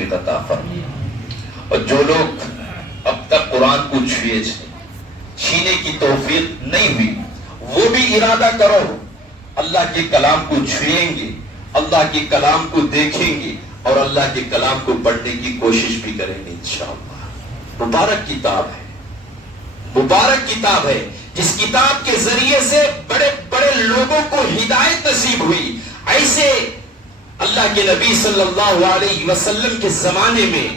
توفیق عطا فرما. اور جو لوگ اب تک قرآن کو چھینے کی توفیق نہیں ہوئی وہ بھی ارادہ کرو اللہ کے کلام کو چھوئیں گے, اللہ کے کلام کو دیکھیں گے اور اللہ کے کلام کو پڑھنے کی کوشش بھی کریں گے انشاءاللہ. مبارک کتاب ہے, مبارک کتاب ہے جس کتاب کے ذریعے سے بڑے بڑے لوگوں کو ہدایت نصیب ہوئی. ایسے اللہ کے نبی صلی اللہ علیہ وسلم کے زمانے میں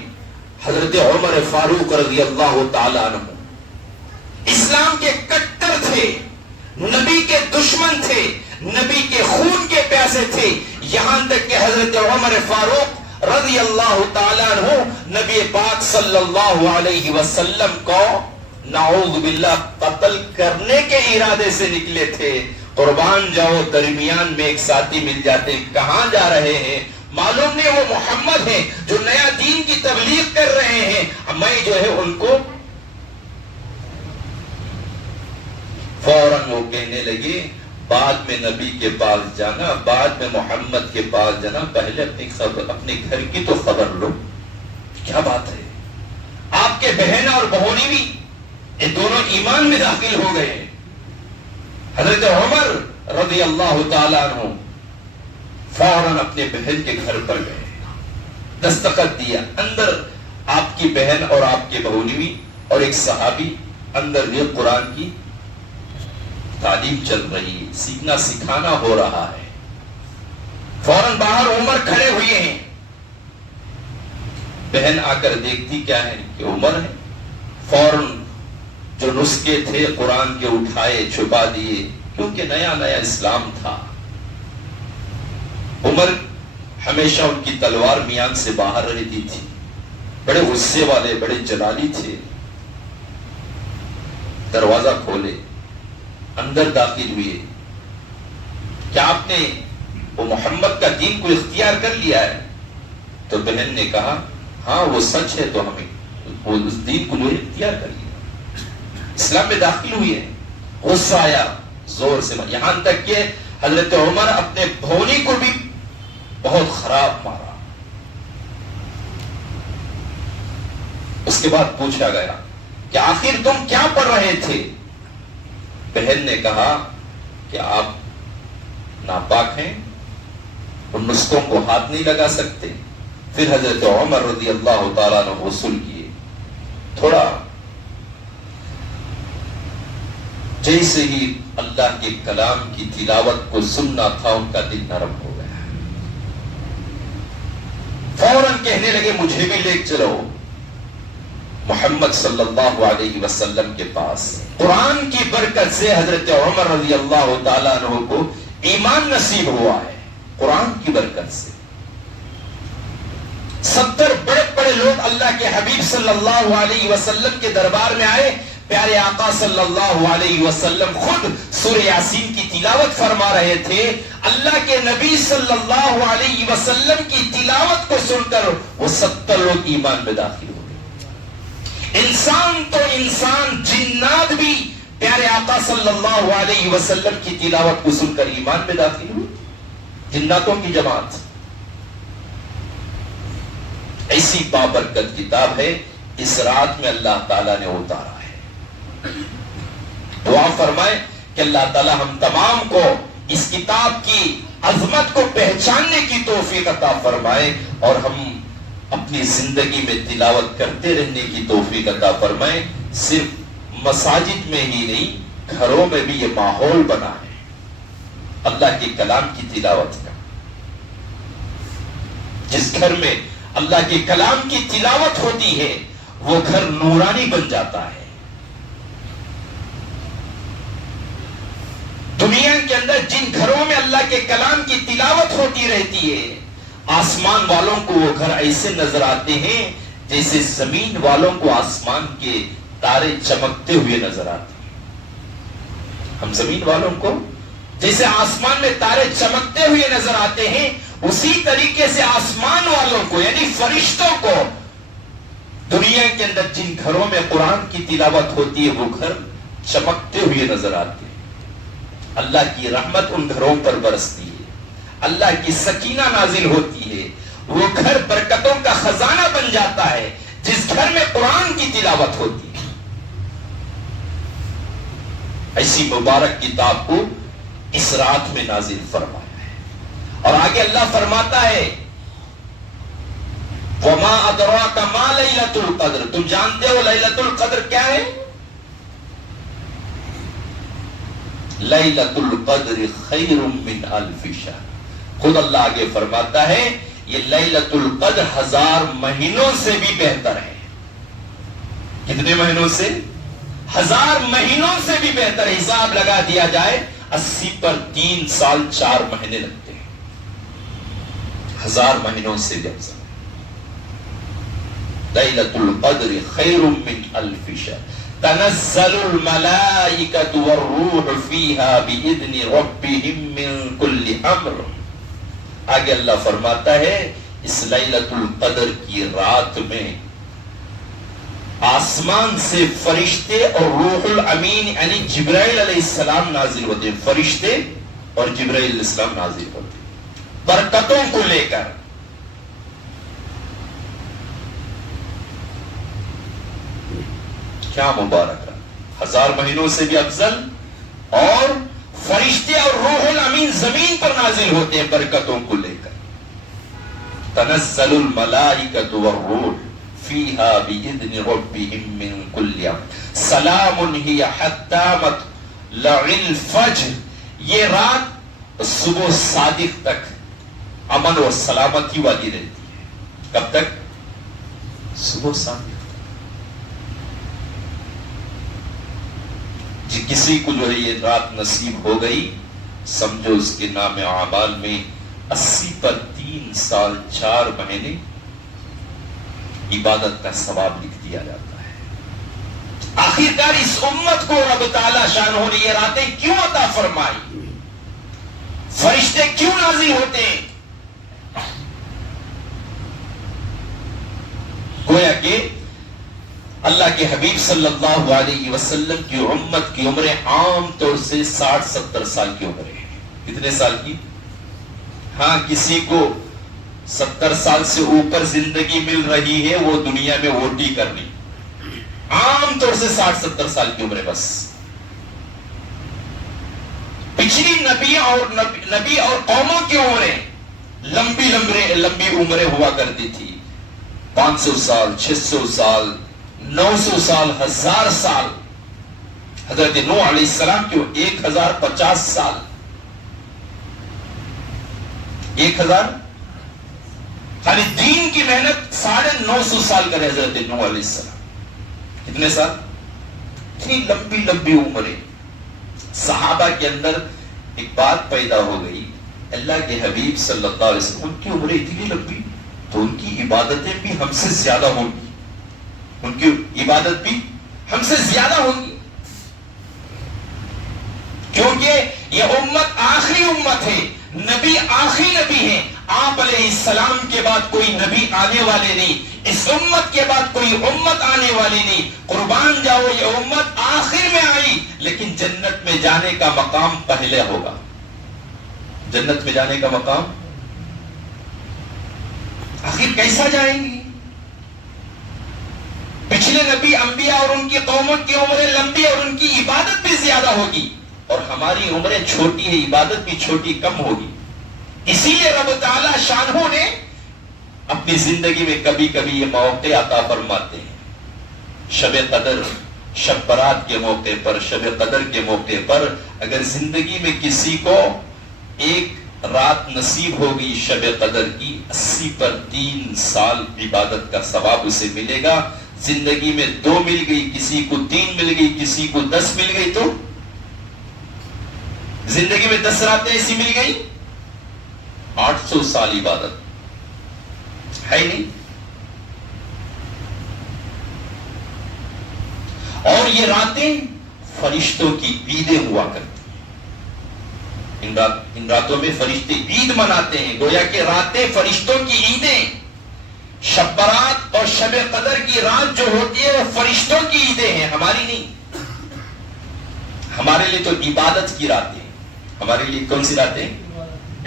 حضرت عمر فاروق رضی اللہ تعالیٰ عنہ اسلام کے کٹر تھے, نبی کے دشمن تھے, نبی کے خون کے پیاسے تھے, یہاں تک کہ حضرت عمر فاروق رضی اللہ تعالیٰ عنہ نبی پاک صلی اللہ علیہ وسلم کو نعوذ باللہ قتل کرنے کے ارادے سے نکلے تھے. قربان جاؤ, درمیان میں ایک ساتھی مل جاتے, کہاں جا رہے ہیں؟ معلوم نہیں وہ محمد ہیں جو نیا دین کی تبلیغ کر رہے ہیں. میں جو ہے ان کو فوراً وہ کہنے لگے بعد میں نبی کے پاس جانا, بعد میں محمد کے پاس جانا, پہلے اپنے گھر کی تو خبر لو. کیا بات ہے, آپ کے بہن اور بہونی بھی یہ دونوں ایمان میں داخل ہو گئے. حضرت عمر رضی اللہ تعالیٰ عنہ فوراً اپنے بہن کے گھر پر گئے, دستخط دیا, اندر آپ کی بہن اور آپ کے بہونی اور ایک صحابی, اندر یہ قرآن کی تعلیم چل رہی ہے, سیکھنا سکھانا ہو رہا ہے. فوراً باہر عمر کھڑے ہوئے ہیں. بہن آ کر دیکھتی کیا ہے کہ عمر ہے. فوراً جو نسخے تھے قرآن کے اٹھائے, چھپا دیے, کیونکہ نیا نیا اسلام تھا. عمر ہمیشہ ان کی تلوار میان سے باہر رہتی تھی, بڑے غصے والے, بڑے جلالی تھے. دروازہ کھولے, اندر داخل ہوئے. کیا آپ نے وہ محمد کا دین کو اختیار کر لیا ہے؟ تو بہن نے کہا ہاں وہ سچ ہے, تو ہمیں وہ اس دین کو اختیار کر لیا, اسلام میں داخل ہوئی ہے. غصہ آیا زور سے, یہاں تک کہ حضرت عمر اپنے بھونی کو بھی بہت خراب مارا. اس کے بعد پوچھا گیا کہ آخر تم کیا پڑھ رہے تھے؟ بہن نے کہا کہ آپ ناپاک ہیں, ان نسخوں کو ہاتھ نہیں لگا سکتے. پھر حضرت عمر رضی اللہ تعالیٰ نے غسل کیے. تھوڑا جیسے ہی اللہ کے کلام کی تلاوت کو سننا تھا ان کا دل نرم ہو گیا. فوراً کہنے لگے مجھے بھی لے چلو محمد صلی اللہ علیہ وسلم کے پاس. قرآن کی برکت سے حضرت عمر رضی اللہ تعالیٰ عنہ کو ایمان نصیب ہوا ہے, قرآن کی برکت سے. 70 بڑے بڑے لوگ اللہ کے حبیب صلی اللہ علیہ وسلم کے دربار میں آئے. پیارے آقا صلی اللہ علیہ وسلم خود سورہ یاسین کی تلاوت فرما رہے تھے. اللہ کے نبی صلی اللہ علیہ وسلم کی تلاوت کو سن کر وہ 70 لوگ ایمان میں داخل ہو گئے. انسان تو انسان, جنات بھی پیارے آقا صلی اللہ علیہ وسلم کی تلاوت کو سن کر ایمان میں داخل ہوئے. جناتوں کی جماعت. ایسی بابرکت کتاب ہے, اس رات میں اللہ تعالیٰ نے اتارا ہے. دعا فرمائے کہ اللہ تعالیٰ ہم تمام کو اس کتاب کی عظمت کو پہچاننے کی توفیق عطا فرمائے اور ہم اپنی زندگی میں تلاوت کرتے رہنے کی توفیق عطا فرمائے. صرف مساجد میں ہی نہیں, گھروں میں بھی یہ ماحول بنا ہے اللہ کے کلام کی تلاوت کا. جس گھر میں اللہ کے کلام کی تلاوت ہوتی ہے وہ گھر نورانی بن جاتا ہے. دنیا کے اندر جن گھروں میں اللہ کے کلام کی تلاوت ہوتی رہتی ہے, آسمان والوں کو وہ گھر ایسے نظر آتے ہیں جیسے زمین والوں کو آسمان کے تارے چمکتے ہوئے نظر آتے ہیں. ہم زمین والوں کو جیسے آسمان میں تارے چمکتے ہوئے نظر آتے ہیں, اسی طریقے سے آسمان والوں کو یعنی فرشتوں کو دنیا کے اندر جن گھروں میں قرآن کی تلاوت ہوتی ہے وہ گھر چمکتے ہوئے نظر آتے ہیں. اللہ کی رحمت ان گھروں پر برستی ہے, اللہ کی سکینہ نازل ہوتی ہے, وہ گھر برکتوں کا خزانہ تلاوت ہوتی ہے. ایسی مبارک کتاب کو اس رات میں نازل فرمایا ہے. اور آگے اللہ فرماتا ہے وَمَا أَدْرَاكَ مَا لَيْلَةُ الْقَدْرِ. تم جانتے ہو لیلۃ القدر کیا ہے؟ لیلۃ القدر خیر من الف شہر. خود اللہ آگے فرماتا ہے یہ لیلۃ القدر 1000 مہینوں سے بھی بہتر ہے. کتنے مہینوں سے؟ 1000 مہینوں سے بھی بہتر. حساب لگا دیا جائے 80 پر 3 سال 4 مہینے لگتے ہیں. 1000 مہینوں سے بھی افضل. لیلۃ القدر خیر من الف شہر تنزل الملائکۃ والروح فیہا بإذن ربہم من کل امر. آگے اللہ فرماتا ہے اس لیلۃ القدر کی رات میں آسمان سے فرشتے اور روح الامین یعنی جبرائیل علیہ السلام نازل ہوتے ہیں. فرشتے اور جبرائیل علیہ السلام نازل ہوتے ہیں برکتوں کو لے کر. کیا مبارک رہا. 1000 مہینوں سے بھی افضل. اور فرشتے اور روح الامین زمین پر نازل ہوتے ہیں برکتوں کو لے کر. تنزل الملائکۃ والروح فیہا بإذن ربہم من کل امر سلام ہی حتی مطلع الفجر. یہ رات صبح صادق تک امن اور سلامتی والی رہتی ہے. کب تک؟ صبح صادق. کسی کو جو ہے یہ رات نصیب ہو گئی سمجھو اس کے نام اعمال میں 80 پر 3 سال 4 مہینے عبادت کا ثواب لکھ دیا جاتا ہے. آخرکار اس امت کو رب تعالی شانہ نے یہ راتیں کیوں عطا فرمائی؟ فرشتے کیوں نازل ہوتے ہیں؟ گویا کہ اللہ کے حبیب صلی اللہ علیہ وسلم کی امت کی عمریں عام طور سے 60-70 سال کی عمریں ہیں. کتنے سال کی؟ ہاں کسی کو 70 سال سے اوپر زندگی مل رہی ہے وہ دنیا میں ووٹی کرنی. عام طور سے 60-70 سال کی عمریں بس. پچھلی نبی اور قوموں کی عمریں لمبی عمریں ہوا کرتی تھی. 500 سال 600 سال 900 سال 1000 سال. حضرت نوح علیہ السلام کی 1050 سال 1000 خالی دین کی محنت 950 سال کرے حضرت نوح علیہ السلام. کتنے سال؟ اتنی لمبی عمریں. صحابہ کے اندر ایک بات پیدا ہو گئی اللہ کے حبیب صلی اللہ علیہ وسلم ان کی عمریں اتنی لمبی تو ان کی عبادتیں بھی ہم سے زیادہ ہوں گی. ان کی عبادت بھی ہم سے زیادہ ہوگی کیونکہ یہ امت آخری امت ہے. نبی آخری نبی ہے. آپ علیہ السلام کے بعد کوئی نبی آنے والے نہیں. اس امت کے بعد کوئی امت آنے والی نہیں. قربان جاؤ یہ امت آخر میں آئی لیکن جنت میں جانے کا مقام پہلے ہوگا. جنت میں جانے کا مقام آخر کیسا جائیں گی؟ پچھلے نبی انبیاء اور ان کی قوموں کی عمریں لمبی اور ان کی عبادت بھی زیادہ ہوگی اور ہماری عمریں چھوٹی ہے عبادت بھی چھوٹی کم ہوگی. اسی لیے رب تعالی شانہ نے اپنی زندگی میں کبھی کبھی یہ موقع عطا فرماتے ہیں. شب قدر شب برات کے موقع پر شب قدر کے موقع پر اگر زندگی میں کسی کو ایک رات نصیب ہوگی شب قدر کی 80 پر 3 سال عبادت کا ثواب اسے ملے گا. زندگی میں 2 مل گئی کسی کو 3 مل گئی کسی کو 10 مل گئی تو زندگی میں 10 راتیں ایسی مل گئی 800 سال عبادت ہے نہیں. اور یہ راتیں فرشتوں کی عیدیں ہوا کرتی ہیں. ان راتوں میں فرشتے عید مناتے ہیں. گویا کہ راتیں فرشتوں کی عیدیں. شب برات اور شب قدر کی رات جو ہوتی ہے وہ فرشتوں کی عیدیں ہیں ہماری نہیں. ہمارے لیے تو عبادت کی راتیں. ہمارے لیے کون سی راتیں؟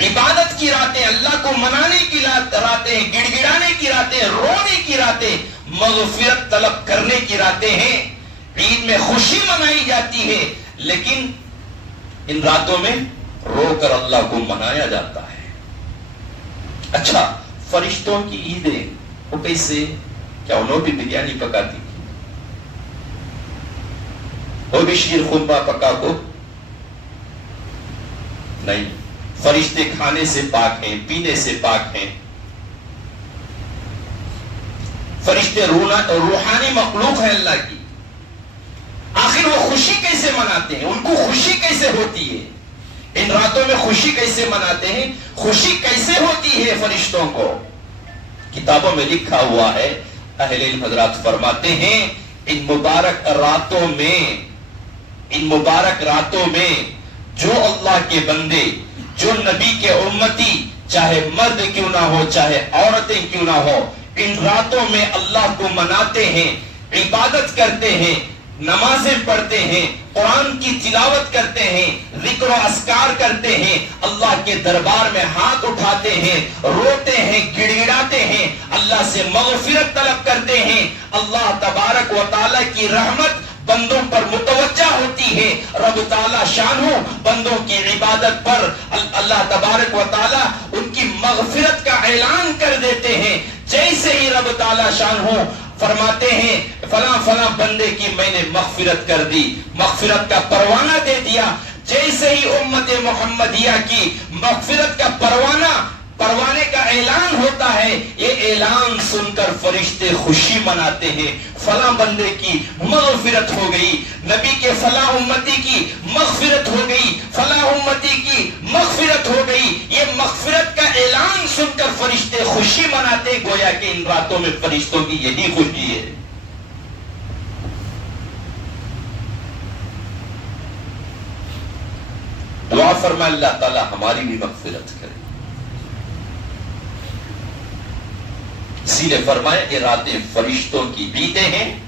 عبادت کی راتیں. اللہ کو منانے کی راتیں گڑ گڑانے کی راتیں رونے کی راتیں مغفرت طلب کرنے کی راتیں ہیں. عید میں خوشی منائی جاتی ہے لیکن ان راتوں میں رو کر اللہ کو منایا جاتا ہے. اچھا, فرشتوں کی عیدیں وہ کیسے؟ کیا انہوں بھی بریانی پکاتی تھی؟ وہ بھی شیر خورما پکا کو نہیں. فرشتے کھانے سے پاک ہیں, پینے سے پاک ہیں. فرشتے روحانی مخلوق ہیں اللہ کی. آخر وہ خوشی کیسے مناتے ہیں؟ ان کو خوشی کیسے ہوتی ہے؟ ان راتوں میں خوشی کیسے مناتے ہیں؟ خوشی کیسے ہوتی ہے فرشتوں کو؟ کتابوں میں لکھا ہوا ہے, اہل علم حضرات فرماتے ہیں ان مبارک راتوں میں جو اللہ کے بندے, جو نبی کے امتی, چاہے مرد کیوں نہ ہو چاہے عورتیں کیوں نہ ہو, ان راتوں میں اللہ کو مناتے ہیں, عبادت کرتے ہیں, نمازیں پڑھتے ہیں, قرآن کی تلاوت کرتے ہیں, ذکر و اذکار کرتے ہیں, اللہ کے دربار میں ہاتھ اٹھاتے ہیں, روتے ہیں, گڑ گڑاتے ہیں, اللہ سے مغفرت طلب کرتے ہیں, اللہ تبارک و تعالی کی رحمت بندوں پر متوجہ ہوتی ہے, رب تعالی شانہ بندوں کی عبادت پر اللہ تبارک و تعالی ان کی مغفرت کا اعلان کر دیتے ہیں. جیسے ہی رب تعالی شانہ فرماتے ہیں فلاں فلاں بندے کی میں نے مغفرت کر دی, مغفرت کا پروانہ دے دیا, جیسے ہی امت محمدیہ کی مغفرت کا پروانے کا اعلان ہوتا ہے, یہ اعلان سن کر فرشتے خوشی مناتے ہیں, فلاں بندے کی مغفرت ہو گئی, نبی کے فلاں امتی کی مغفرت ہو گئی, فلاں امتی کی مغفرت ہو گئی. یہ مغفرت کا اعلان سن کر فرشتے خوشی مناتے, گویا کہ ان راتوں میں فرشتوں کی یہی خوشی ہے. دعا فرمائے اللہ تعالی ہماری بھی مغفرت کرے. اسی لیے فرمایا کہ راتیں فرشتوں کی عیدیں ہیں,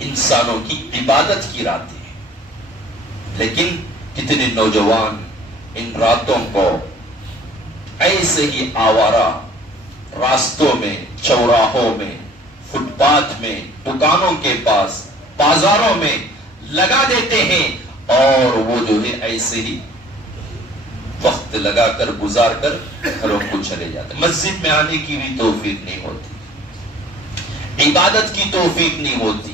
انسانوں کی عبادت کی راتیں ہیں. لیکن کتنے نوجوان ان راتوں کو ایسے ہی آوارہ راستوں میں, چوراہوں میں, فٹ پاتھ میں, دکانوں کے پاس, بازاروں میں لگا دیتے ہیں اور وہ جو ہے ایسے ہی وقت لگا کر گزار کر گھروں کو چلے جاتے. مسجد میں آنے کی بھی توفیق نہیں ہوتی, عبادت کی توفیق نہیں ہوتی,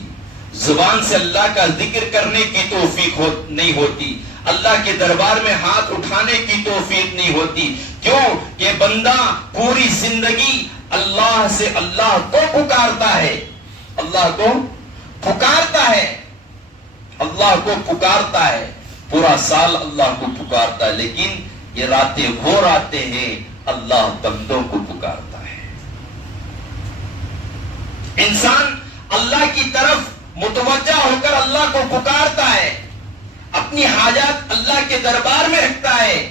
زبان سے اللہ کا ذکر کرنے کی توفیق نہیں ہوتی, اللہ کے دربار میں ہاتھ اٹھانے کی توفیق نہیں ہوتی. کیوں کہ بندہ پوری زندگی اللہ سے اللہ کو پکارتا ہے, اللہ کو پکارتا ہے, اللہ کو پکارتا ہے, پورا سال اللہ کو پکارتا ہے. لیکن یہ راتیں وہ راتیں ہیں اللہ بندوں کو پکارتا ہے. انسان اللہ کی طرف متوجہ ہو کر اللہ کو پکارتا ہے, اپنی حاجات اللہ کے دربار میں رکھتا ہے.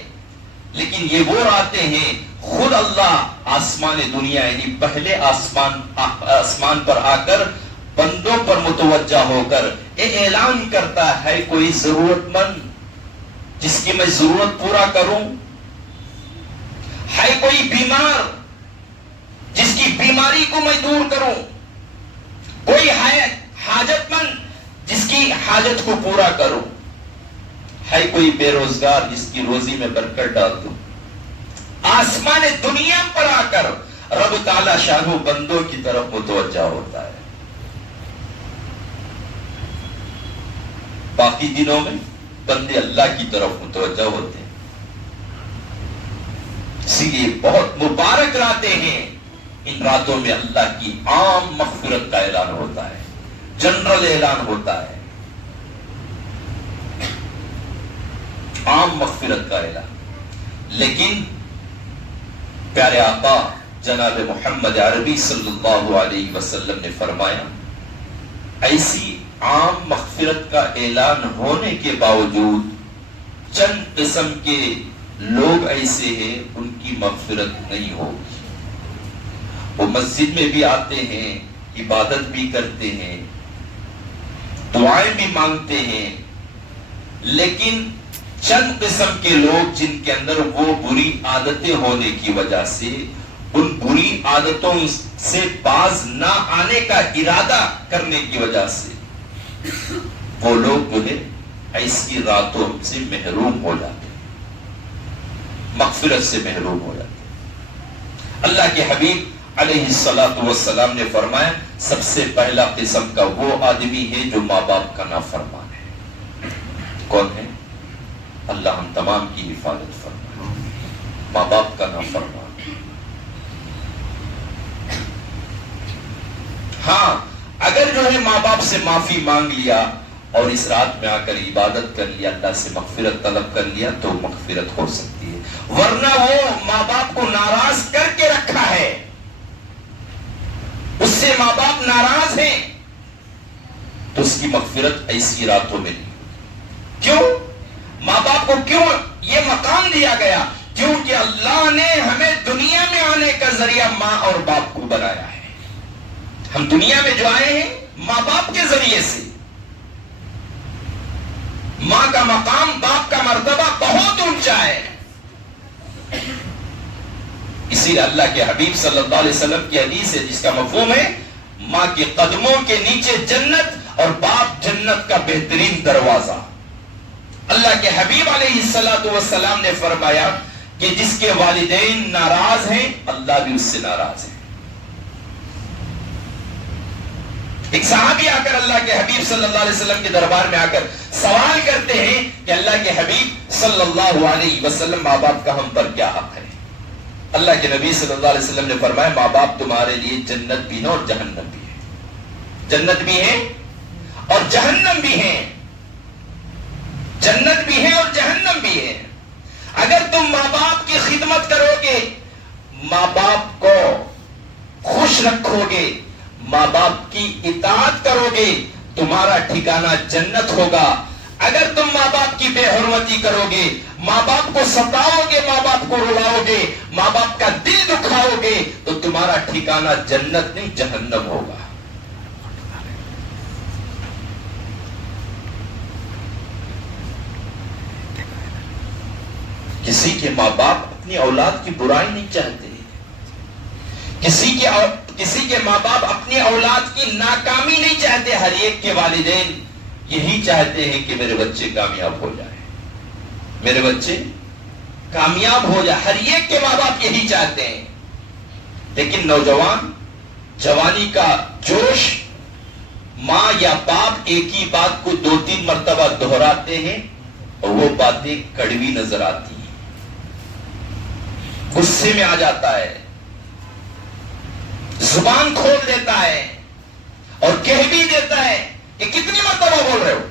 لیکن یہ وہ راتیں ہیں خود اللہ آسمان دنیا یعنی پہلے آسمان پر آ کر بندوں پر متوجہ ہو کر یہ اعلان کرتا ہے, کوئی ضرورت مند جس کی میں ضرورت پورا کروں, ہے کوئی بیمار جس کی بیماری کو میں دور کروں, کوئی ہے حاجت مند جس کی حاجت کو پورا کروں, ہے کوئی بے روزگار جس کی روزی میں برکت ڈال دوں. آسمان دنیا پر آ کر رب تعالی شانہ بندوں کی طرف متوجہ ہوتا ہے. باقی دنوں میں بندے اللہ کی طرف متوجہ ہوتے ہیں. اسی لیے بہت مبارک راتیں ہیں. ان راتوں میں اللہ کی عام مغفرت کا اعلان ہوتا ہے, جنرل اعلان ہوتا ہے, عام مغفرت کا اعلان. لیکن پیارے آقا جناب محمد عربی صلی اللہ علیہ وسلم نے فرمایا ایسی عام مغفرت کا اعلان ہونے کے باوجود چند قسم کے لوگ ایسے ہیں ان کی مغفرت نہیں ہوگی. وہ مسجد میں بھی آتے ہیں, عبادت بھی کرتے ہیں, دعائیں بھی مانگتے ہیں, لیکن چند قسم کے لوگ جن کے اندر وہ بری عادتیں ہونے کی وجہ سے ان بری عادتوں سے باز نہ آنے کا ارادہ کرنے کی وجہ سے وہ لوگ جو ہے ایسی راتوں سے محروم ہو جاتے ہیں، مغفرت سے محروم ہو جاتے ہیں۔ اللہ کے حبیب علیہ السلام نے فرمایا سب سے پہلا قسم کا وہ آدمی ہے جو ماں باپ کا نافرمان ہے۔ کون ہے؟ اللہ ہم تمام کی حفاظت فرمائے۔ ماں باپ کا نافرمان۔ ہاں اگر جو ہے ماں باپ سے معافی مانگ لیا اور اس رات میں آ کر عبادت کر لیا، اللہ سے مغفرت طلب کر لیا تو مغفرت ہو سکتی ہے، ورنہ وہ ماں باپ کو ناراض کر کے رکھا ہے، اس سے ماں باپ ناراض ہیں تو اس کی مغفرت ایسی راتوں میں نہیں ہوگی۔ کیوں؟ ماں باپ کو کیوں یہ مقام دیا گیا؟ کیونکہ اللہ نے ہمیں دنیا میں آنے کا ذریعہ ماں اور باپ کو بنایا ہے۔ ہم دنیا میں جو آئے ہیں ماں باپ کے ذریعے سے۔ ماں کا مقام، باپ کا مرتبہ بہت اونچا ہے۔ اسی لیے اللہ کے حبیب صلی اللہ علیہ وسلم کی حدیث ہے جس کا مفہوم ہے ماں کے قدموں کے نیچے جنت اور باپ جنت کا بہترین دروازہ۔ اللہ کے حبیب علیہ السلام نے فرمایا کہ جس کے والدین ناراض ہیں اللہ بھی اس سے ناراض ہے۔ ایک صحابی آ کر اللہ کے حبیب صلی اللہ علیہ وسلم کے دربار میں آ کر سوال کرتے ہیں کہ اللہ کے حبیب صلی اللہ علیہ وسلم ماں باپ کا ہم پر کیا حق ہے؟ اللہ کے نبی صلی اللہ علیہ وسلم نے فرمایا ماں باپ تمہارے لیے جنت بھی ہے اور جہنم بھی ہے۔ جنت بھی ہے اور جہنم بھی ہے۔ جنت بھی ہے اور جہنم بھی ہے۔ اگر تم ماں باپ کی خدمت کرو گے، ماں باپ کو خوش رکھو گے، ماں باپ کی اطاعت کرو گے، تمہارا ٹھکانہ جنت ہوگا۔ اگر تم ماں باپ کی بے حرمتی کرو گے، ماں باپ کو ستاؤ گے، ماں باپ کو رلاؤ گے، ماں باپ کا دل دکھاؤ گے تو تمہارا ٹھکانہ جنت نہیں جہنم ہوگا۔ کسی کے ماں باپ اپنی اولاد کی برائی نہیں چاہتے، کسی کے ماں باپ اپنی اولاد کی ناکامی نہیں چاہتے۔ ہر ایک کے والدین یہی چاہتے ہیں کہ میرے بچے کامیاب ہو جائے، میرے بچے کامیاب ہو جائے، ہر ایک کے ماں باپ یہی چاہتے ہیں۔ لیکن نوجوان جوانی کا جوش، ماں یا باپ ایک ہی بات کو 2-3 مرتبہ دہراتے ہیں اور وہ باتیں کڑوی نظر آتی ہیں، غصے میں آ جاتا ہے، زبان کھول دیتا ہے اور کہہ بھی دیتا ہے کہ کتنی مرتبہ بول رہے ہو۔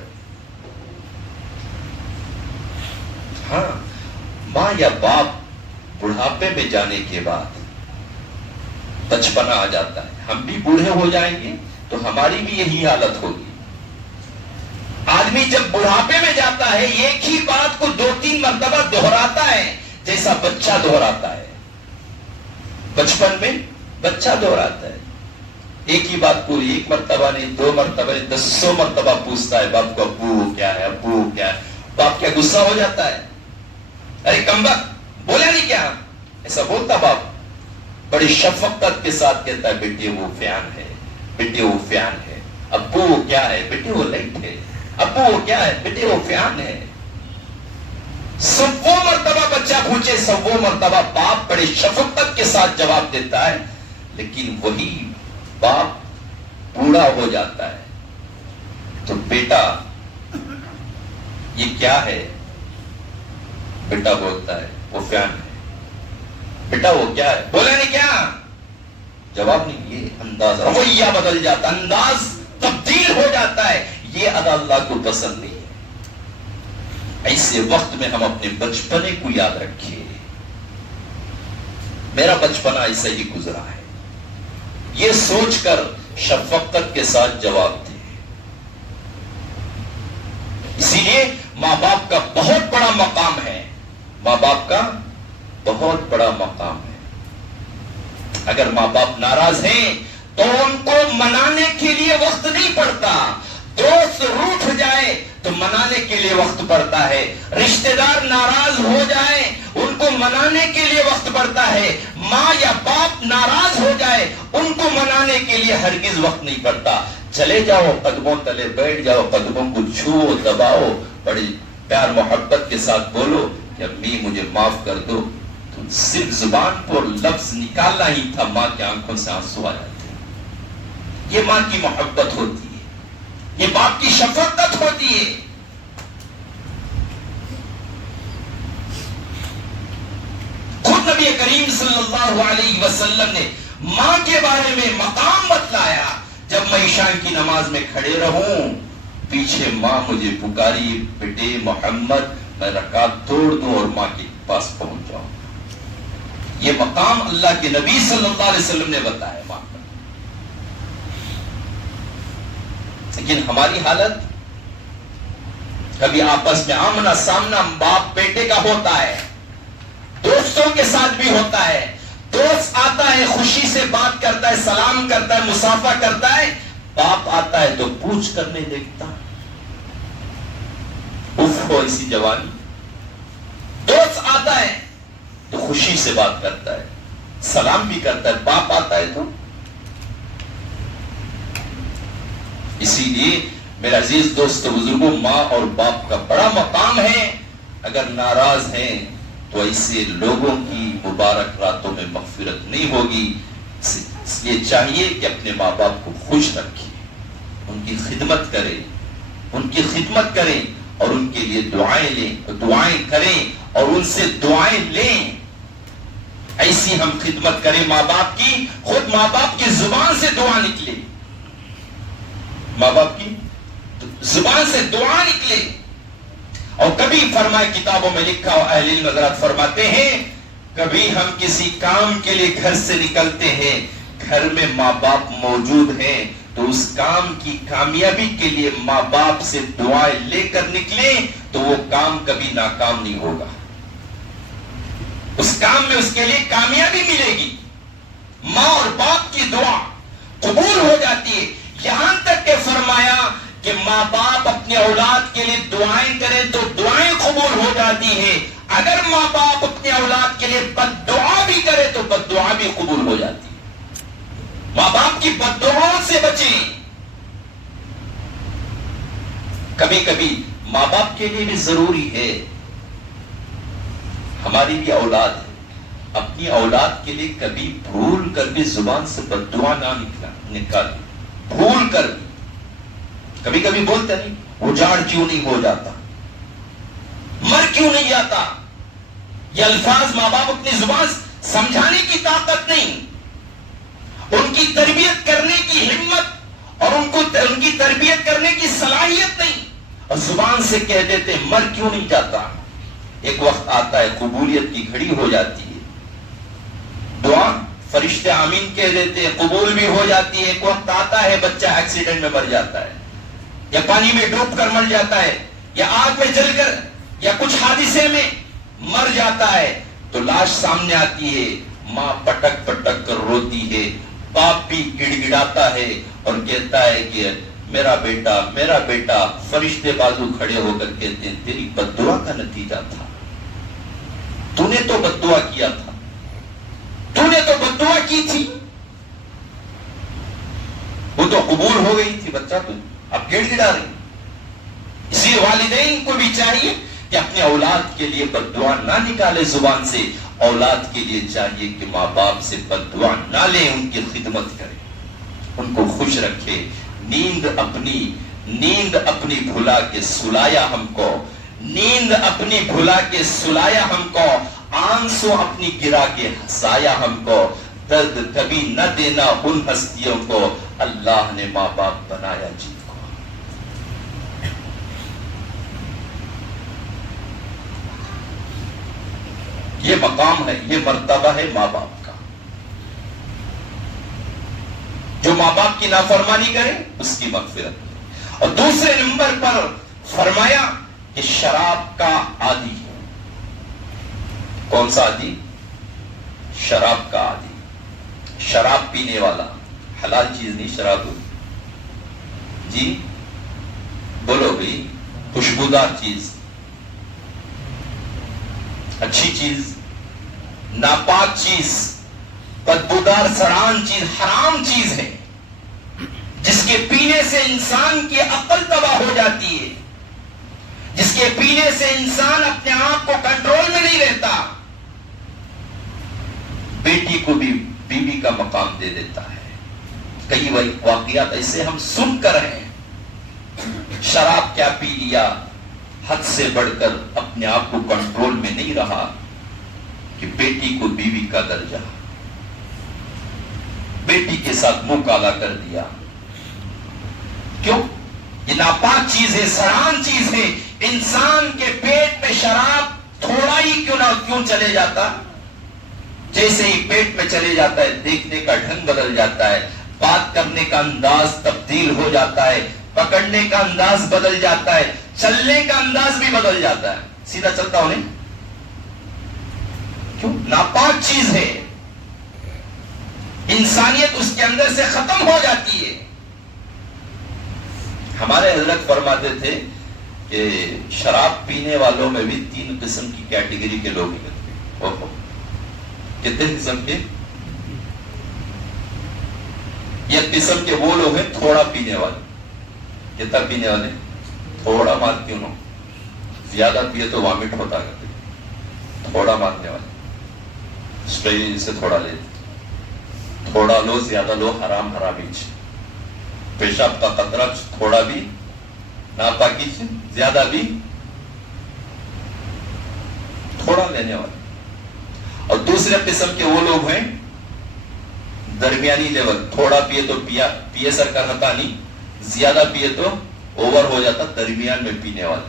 ہاں ماں یا باپ بڑھاپے میں جانے کے بعد بچپنا آ جاتا ہے، ہم بھی بوڑھے ہو جائیں گے تو ہماری بھی یہی حالت ہوگی۔ آدمی جب بڑھاپے میں جاتا ہے ایک ہی بات کو 2-3 مرتبہ دہراتا ہے جیسا بچہ دہراتا ہے۔ بچپن میں بچہ دہراتا ہے ایک ہی بات کو، 1 مرتبہ نہیں، 2 مرتبہ نہیں، 100 مرتبہ پوچھتا ہے باپ کو ابو کیا ہے، ابو کیا ہے۔ باپ کیا غصہ ہو جاتا ہے؟ ارے کمبخت بولا نہیں کیا؟ ایسا بولتا باپ، بڑی شفقت کے ساتھ کہتا ہے بیٹے وہ فین ہے، بیٹے وہ فین ہے۔ ابو وہ کیا ہے؟ بیٹے وہ لائٹ ہے۔ ابو وہ کیا ہے؟ بیٹے وہ فین ہے۔ 100 مرتبہ بچہ پوچھے، 100 مرتبہ باپ بڑی شفقت کے ساتھ جواب دیتا ہے، لیکن وہی باپ بوڑھا ہو جاتا ہے تو بیٹا یہ کیا ہے؟ بیٹا بولتا ہے وہ فین ہے۔ بیٹا وہ کیا ہے؟ بولا نہیں کیا؟ جواب نہیں، یہ انداز رویہ بدل جاتا، انداز تبدیل ہو جاتا ہے۔ یہ ادا اللہ کو پسند نہیں ہے۔ ایسے وقت میں ہم اپنے بچپنے کو یاد رکھیں، میرا بچپنا ایسا ہی گزرا ہے، یہ سوچ کر شفقت کے ساتھ جواب دیں۔ اسی لیے ماں باپ کا بہت بڑا مقام ہے، ماں باپ کا بہت بڑا مقام ہے۔ اگر ماں باپ ناراض ہیں تو ان کو منانے کے لیے وقت نہیں پڑتا، دوست روٹھ جائے تو منانے کے لیے وقت پڑتا ہے، رشتہ دار ناراض ہو جائے ان کو منانے کے لیے وقت پڑتا ہے، ماں یا باپ ناراض ہو جائے ان کو منانے کے لیے ہرگز وقت نہیں پڑتا۔ چلے جاؤ، قدموں تلے بیٹھ جاؤ، قدموں کو چھو دباؤ، بڑی پیار محبت کے ساتھ بولو کہ امی مجھے معاف کر دو۔ تو صرف زبان پر لفظ نکالنا ہی تھا، ماں کی آنکھوں سے آنسو آ جاتے ہیں۔ یہ ماں کی محبت ہوتی ہے، یہ باپ کی شفقت ہوتی ہے۔ خود نبی کریم صلی اللہ علیہ وسلم نے ماں کے بارے میں مقام بتلایا، جب میں عشاء کی نماز میں کھڑے رہوں پیچھے ماں مجھے پکاری، بیٹے محمد، میں رکعت توڑ دوں اور ماں کے پاس پہنچ جاؤں۔ یہ مقام اللہ کے نبی صلی اللہ علیہ وسلم نے بتایا ماں کا۔ لیکن ہماری حالت کبھی آپس میں آمنا سامنا باپ بیٹے کا ہوتا ہے، دوستوں کے ساتھ بھی ہوتا ہے۔ دوست آتا ہے خوشی سے بات کرتا ہے، سلام کرتا ہے، مصافحہ کرتا ہے، باپ آتا ہے تو پوچھ کر نہیں دیکھتا، اف ہو ایسی جوانی۔ دوست آتا ہے تو خوشی سے بات کرتا ہے، سلام بھی کرتا ہے، باپ آتا ہے تو۔ اسی لیے میرے عزیز دوستو بزرگوں، ماں اور باپ کا بڑا مقام ہے۔ اگر ناراض ہیں تو ایسے لوگوں کی مبارک راتوں میں مغفرت نہیں ہوگی۔ اس لیے چاہیے کہ اپنے ماں باپ کو خوش رکھیں، ان کی خدمت کریں، ان کی خدمت کریں اور ان کے لیے دعائیں کریں اور ان سے دعائیں لیں۔ ایسی ہم خدمت کریں ماں باپ کی، خود ماں باپ کی زبان سے دعا نکلے، ماں باپ کی زبان سے دعا نکلے۔ اور کبھی فرمائے، کتابوں میں لکھا ہو، اہل علم حضرات فرماتے ہیں، کبھی ہم کسی کام کے لیے گھر سے نکلتے ہیں، گھر میں ماں باپ موجود ہیں تو اس کام کی کامیابی کے لیے ماں باپ سے دعائیں لے کر نکلیں تو وہ کام کبھی ناکام نہیں ہوگا، اس کام میں اس کے لیے کامیابی ملے گی۔ ماں اور باپ کی دعا قبول ہو جاتی ہے، یہاں تک کہ فرمایا کہ ماں باپ اپنے اولاد کے لیے دعائیں کریں تو دعائیں قبول ہو جاتی ہیں، اگر ماں باپ اپنے اولاد کے لیے بد دعا بھی کرے تو بد دعا بھی قبول ہو جاتی ہے۔ ماں باپ کی بد دعاؤں سے بچیں۔ کبھی کبھی ماں باپ کے لیے بھی ضروری ہے، ہماری بھی اولاد ہے، اپنی اولاد کے لیے کبھی بھول کر بھی زبان سے بد دعا نہ نکالیں، بھول کر بھی۔ کبھی کبھی بولتے نہیں، اجاڑ کیوں نہیں ہو جاتا، مر کیوں نہیں جاتا، یہ الفاظ ماں باپ اپنی زبان سمجھانے کی طاقت نہیں، ان کی تربیت کرنے کی ہمت اور ان کی تربیت کرنے کی صلاحیت نہیں، اور زبان سے کہہ دیتے مر کیوں نہیں جاتا۔ ایک وقت آتا ہے قبولیت کی گھڑی ہو جاتی ہے، دعا فرشتے آمین کہہ دیتے ہیں، قبول بھی ہو جاتی ہے۔ ایک وقت آتا ہے بچہ ایکسیڈنٹ میں مر جاتا ہے، یا پانی میں ڈوب کر مر جاتا ہے، یا آگ میں جل کر، یا کچھ حادثے میں مر جاتا ہے تو لاش سامنے آتی ہے، ماں پٹک پٹک کر روتی ہے، باپ بھی گڑ گڑاتا ہے اور کہتا ہے کہ میرا بیٹا، فرشتے بازو کھڑے ہو کر کہتے ہیں تیری بد دعا کا نتیجہ تھا، تو نے تو بد دعا کیا تھا، تو نے تو بد دعا کی تھی، وہ تو قبول ہو گئی تھی، بچہ تو اب گڑ گڑا رہی۔ اسی والدین کو بھی چاہیے کہ اپنے اولاد کے لیے بد دعا نہ نکالے زبان سے، اولاد کے لیے چاہیے کہ ماں باپ سے بد دعا نہ لیں، ان کی خدمت کرے، ان کو خوش رکھے۔ نیند اپنی بھلا کے سلایا ہم کو، نیند اپنی بھلا کے سلایا ہم کو، آنسو اپنی گرا کے ہنسایا ہم کو، درد کبھی نہ دینا ان ہستیوں کو، اللہ نے ماں باپ بنایا جن کو۔ یہ مقام ہے، یہ مرتبہ ہے ماں باپ کا۔ جو ماں باپ کی نافرمانی کرے اس کی مغفرت۔ اور دوسرے نمبر پر فرمایا کہ شراب کا عادی، کون سا عادی؟ شراب کا عادی، شراب پینے والا، حلال چیز نہیں شراب، جی بولو بھائی، خوشبودار چیز، اچھی چیز ناپاک چیز، بدبودار سڑان چیز، حرام چیز ہے جس کے پینے سے انسان کی عقل تباہ ہو جاتی ہے، جس کے پینے سے انسان اپنے آپ کو کنٹرول میں نہیں رہتا، بیٹی کو بھی بیوی کا مقام دے دیتا ہے۔ کئی واقعات ایسے ہم سن کر ہیں، شراب کیا پی لیا، حد سے بڑھ کر اپنے آپ کو کنٹرول میں نہیں رہا کہ بیٹی کو بیوی کا درجہ، بیٹی کے ساتھ منہ کالا کر دیا۔ کیوں؟ یہ ناپاک چیز ہے، سڑان چیز ہے۔ انسان کے پیٹ میں شراب تھوڑا ہی کیوں چلے جاتا، جیسے ہی پیٹ میں چلے جاتا ہے دیکھنے کا ڈھنگ بدل جاتا ہے، بات کرنے کا انداز تبدیل ہو جاتا ہے، پکڑنے کا انداز بدل جاتا ہے، چلنے کا انداز بھی بدل جاتا ہے، سیدھا چلتا ہو نہیں۔ کیوں؟ ناپاک چیز ہے، انسانیت اس کے اندر سے ختم ہو جاتی ہے۔ ہمارے حضرت فرماتے تھے کہ شراب پینے والوں میں بھی 3 قسم کی کیٹیگری کے لوگ ہیں۔ کتنے قسم کے؟ ایک قسم کے وہ لوگ ہیں تھوڑا پینے والے۔ کتنا پینے والے؟ تھوڑا مار کیوں نہ، زیادہ پیے تو وامٹ ہوتا ہے، تھوڑا مارنے والے، اسٹریج سے تھوڑا لیتے، تھوڑا لو زیادہ لو، حرام حرامی، پیشاب کا قطرہ تھوڑا بھی ناپاکی، زیادہ بھی تھوڑا لینے والے۔ اور دوسرے قسم کے وہ لوگ ہیں درمیانی لیول، تھوڑا پیے تو پیے سر کا رہتا نہیں، زیادہ پیے تو اوور ہو جاتا، درمیان میں پینے والے،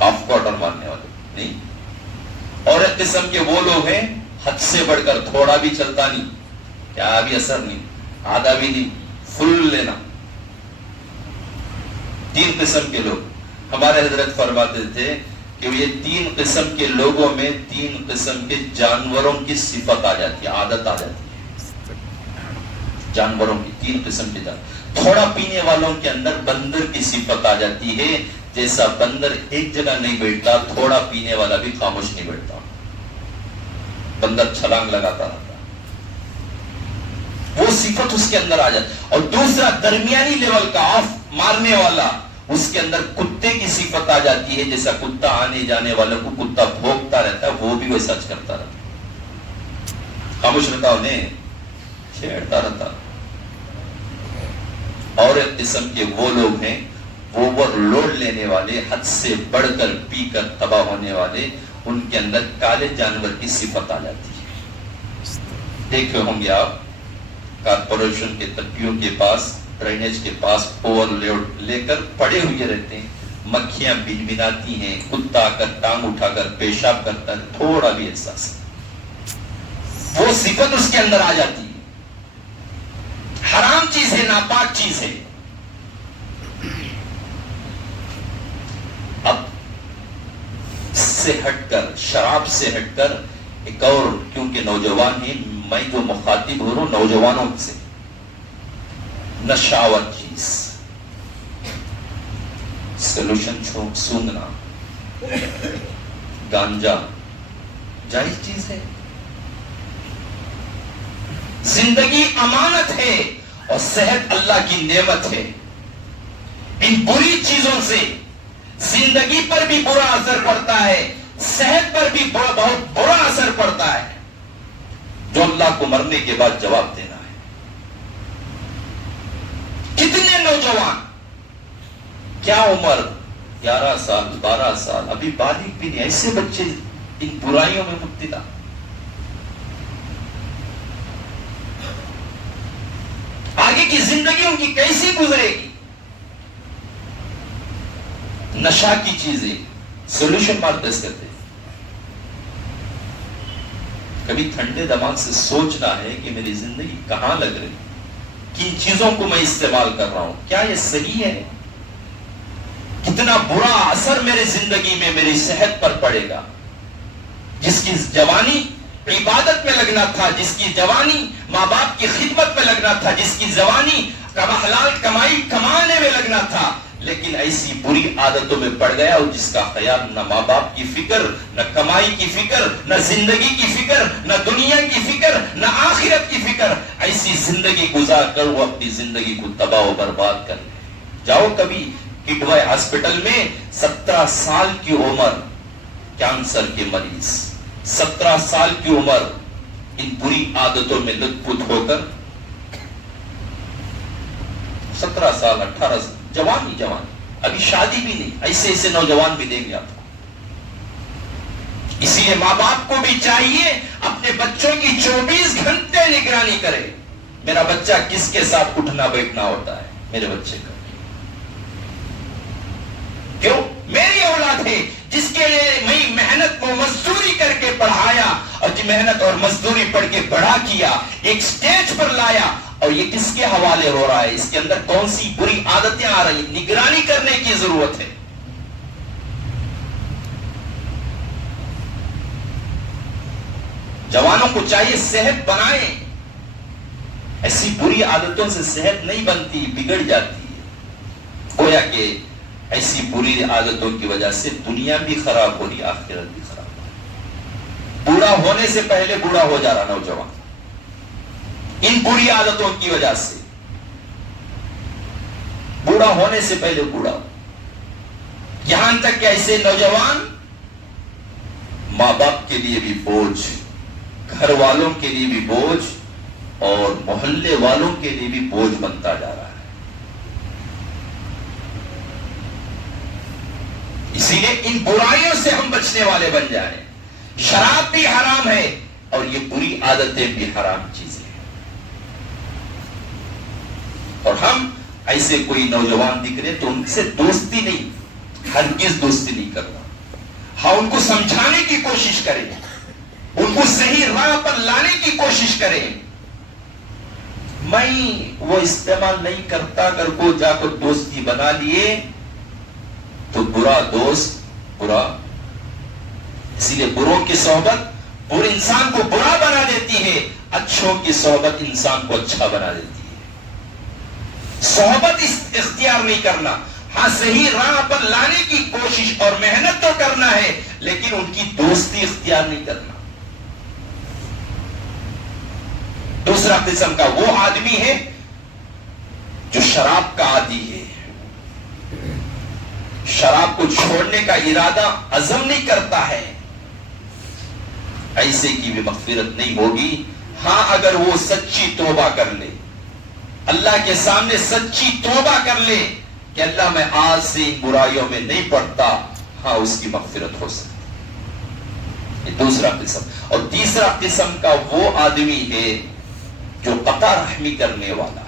ہاف کوارٹر مارنے والے نہیں۔ اور ایک قسم کے وہ لوگ ہیں حد سے بڑھ کر، تھوڑا بھی چلتا نہیں، کیا بھی اثر نہیں، آدھا بھی نہیں، فل لینا۔ 3 قسم کے لوگ۔ ہمارے حضرت فرماتے تھے کہ یہ 3 قسم کے لوگوں میں 3 قسم کے جانوروں کی صفت آ جاتی ہے، عادت آ جاتی ہے، جانوروں کی 3 قسم کی جانور۔ تھوڑا پینے والوں کے اندر بندر کی صفت آ جاتی ہے، جیسا بندر ایک جگہ نہیں بیٹھتا، تھوڑا پینے والا بھی خاموش نہیں بیٹھتا، بندر چھلانگ لگاتا رہتا، وہ صفت اس کے اندر آ جاتی۔ اور دوسرا درمیانی لیول کا آف مارنے والا، اس کے اندر کتے کی صفت آ جاتی ہے، جیسا کتا آنے جانے والوں کو کتا بھونکتا رہتا ہے، وہ بھی ویسا کرتا رہتا ہے، خاموش رہتا، انہیں چھیڑتا رہتا۔ اور ایک قسم کے وہ لوگ ہیں اوور لوڈ لینے والے، حد سے بڑھ کر پی کر تباہ ہونے والے، ان کے اندر کالے جانور کی صفت آ جاتی ہے۔ دیکھے ہوں گے آپ کارپوریشن کے تپیوں کے پاس، ڈرینیج کے پاس اوور لوڈ لے کر پڑے ہوئے رہتے ہیں، مکھیاں بنبناتی ہیں، کتا آ کر ٹانگ اٹھا کر پیشاب کرتا ہے، تھوڑا بھی احساس، وہ صفت اس کے اندر آ جاتی ہے۔ حرام چیز ہے، ناپاک چیز ہے۔ اب سے ہٹ کر، شراب سے ہٹ کر ایک اور، کیونکہ نوجوان ہی میں جو مخاطب ہو رہا ہوں نوجوانوں سے، نشاور چیز، سولوشن سونگنا، گانجا جائز چیز ہے۔ زندگی امانت ہے اور صحت اللہ کی نعمت ہے۔ ان بری چیزوں سے زندگی پر بھی برا اثر پڑتا ہے، صحت پر بھی بہت برا اثر پڑتا ہے، جو اللہ کو مرنے کے بعد جواب دینا ہے۔ کتنے نوجوان، کیا عمر، 11 سال 12 سال، ابھی بالغ بھی نہیں، ایسے بچے ان برائیوں میں مبتلا۔ آگے کی زندگی ان کی کیسی گزرے گی؟ نشہ کی چیزیں سولوشن مارکس کرتے۔ کبھی ٹھنڈے دماغ سے سوچنا ہے کہ میری زندگی کہاں لگ رہی، کن چیزوں کو میں استعمال کر رہا ہوں، کیا یہ صحیح ہے؟ کتنا برا اثر میرے زندگی میں میری صحت پر پڑے گا۔ جس کی جوانی عبادت میں لگنا تھا، جس کی جوانی ماں باپ کی خدمت میں لگنا تھا، جس کی جوانی حلال کمائی کمانے میں لگنا تھا، لیکن ایسی بری عادتوں میں پڑ گیا اور جس کا خیال نہ ماں باپ کی فکر، نہ کمائی کی فکر، نہ زندگی کی فکر، نہ دنیا کی فکر، نہ آخرت کی فکر، ایسی زندگی گزار کر وہ اپنی زندگی کو تباہ و برباد کر لے۔ جاؤ کبھی کڈوائے ہاسپٹل میں 17 سال کی عمر کینسر کے مریض، 17 سال کی عمر ان بری عادتوں میں لت پت ہو کر 17 سال 18 سال جوان ہی جوان، ابھی شادی بھی نہیں، ایسے ایسے نوجوان بھی دیں گے آپ کو۔ اسی لیے ماں باپ کو بھی چاہیے اپنے بچوں کی 24 گھنٹے نگرانی کرے۔ میرا بچہ کس کے ساتھ اٹھنا بیٹھنا ہوتا ہے، میرے بچے کا کیوں؟ میری اولاد ہے جس کے لیے میں محنت و مزدوری کر کے پڑھایا، اور جو محنت اور مزدوری پڑھ کے بڑا کیا، ایک سٹیج پر لایا، اور یہ کس کے حوالے ہو رہا ہے؟ اس کے اندر کون سی بری عادتیں آ رہی ہیں؟ نگرانی کرنے کی ضرورت ہے۔ جوانوں کو چاہیے صحت بنائیں، ایسی بری عادتوں سے صحت نہیں بنتی، بگڑ جاتی ہے۔ گویا کہ ایسی بری عادتوں کی وجہ سے دنیا بھی خراب ہو رہی، آخرت بھی خراب ہو رہی۔ بوڑھا ہونے سے پہلے بوڑھا ہو جا رہا نوجوان ان بری عادتوں کی وجہ سے، بوڑھا ہونے سے پہلے بوڑھا، یہاں تک کہ ایسے نوجوان ماں باپ کے لیے بھی بوجھ، گھر والوں کے لیے بھی بوجھ، اور محلے والوں کے لیے بھی بوجھ بنتا جا رہا ہے۔ اسی لیے ان برائیوں سے ہم بچنے والے بن جائیں۔ شراب بھی حرام ہے اور یہ بری عادتیں بھی حرام چیزیں ہیں، اور ہم ایسے کوئی نوجوان دکھ رہے تو ان سے دوستی نہیں، ہرگز دوستی نہیں کرنا۔ ہاں ان کو سمجھانے کی کوشش کریں، ان کو صحیح راہ پر لانے کی کوشش کریں۔ میں وہ استعمال نہیں کرتا، اگر کو جا کر دوستی بنا لیے تو برا دوست برا، اسی لیے بروں کی صحبت برے انسان کو برا بنا دیتی ہے، اچھوں کی صحبت انسان کو اچھا بنا دیتی ہے۔ صحبت اختیار نہیں کرنا، ہاں صحیح راہ پر لانے کی کوشش اور محنت تو کرنا ہے، لیکن ان کی دوستی اختیار نہیں کرنا۔ دوسرا قسم کا وہ آدمی ہے جو شراب کا عادی ہے، شراب کو چھوڑنے کا ارادہ عزم نہیں کرتا ہے، ایسے کی بھی مغفرت نہیں ہوگی۔ ہاں اگر وہ سچی توبہ کر لے، اللہ کے سامنے سچی توبہ کر لے کہ اللہ میں آج سے ان برائیوں میں نہیں پڑتا، ہاں اس کی مغفرت ہو سکتی۔ یہ دوسرا قسم۔ اور تیسرا قسم کا وہ آدمی ہے جو قطع رحمی کرنے والا۔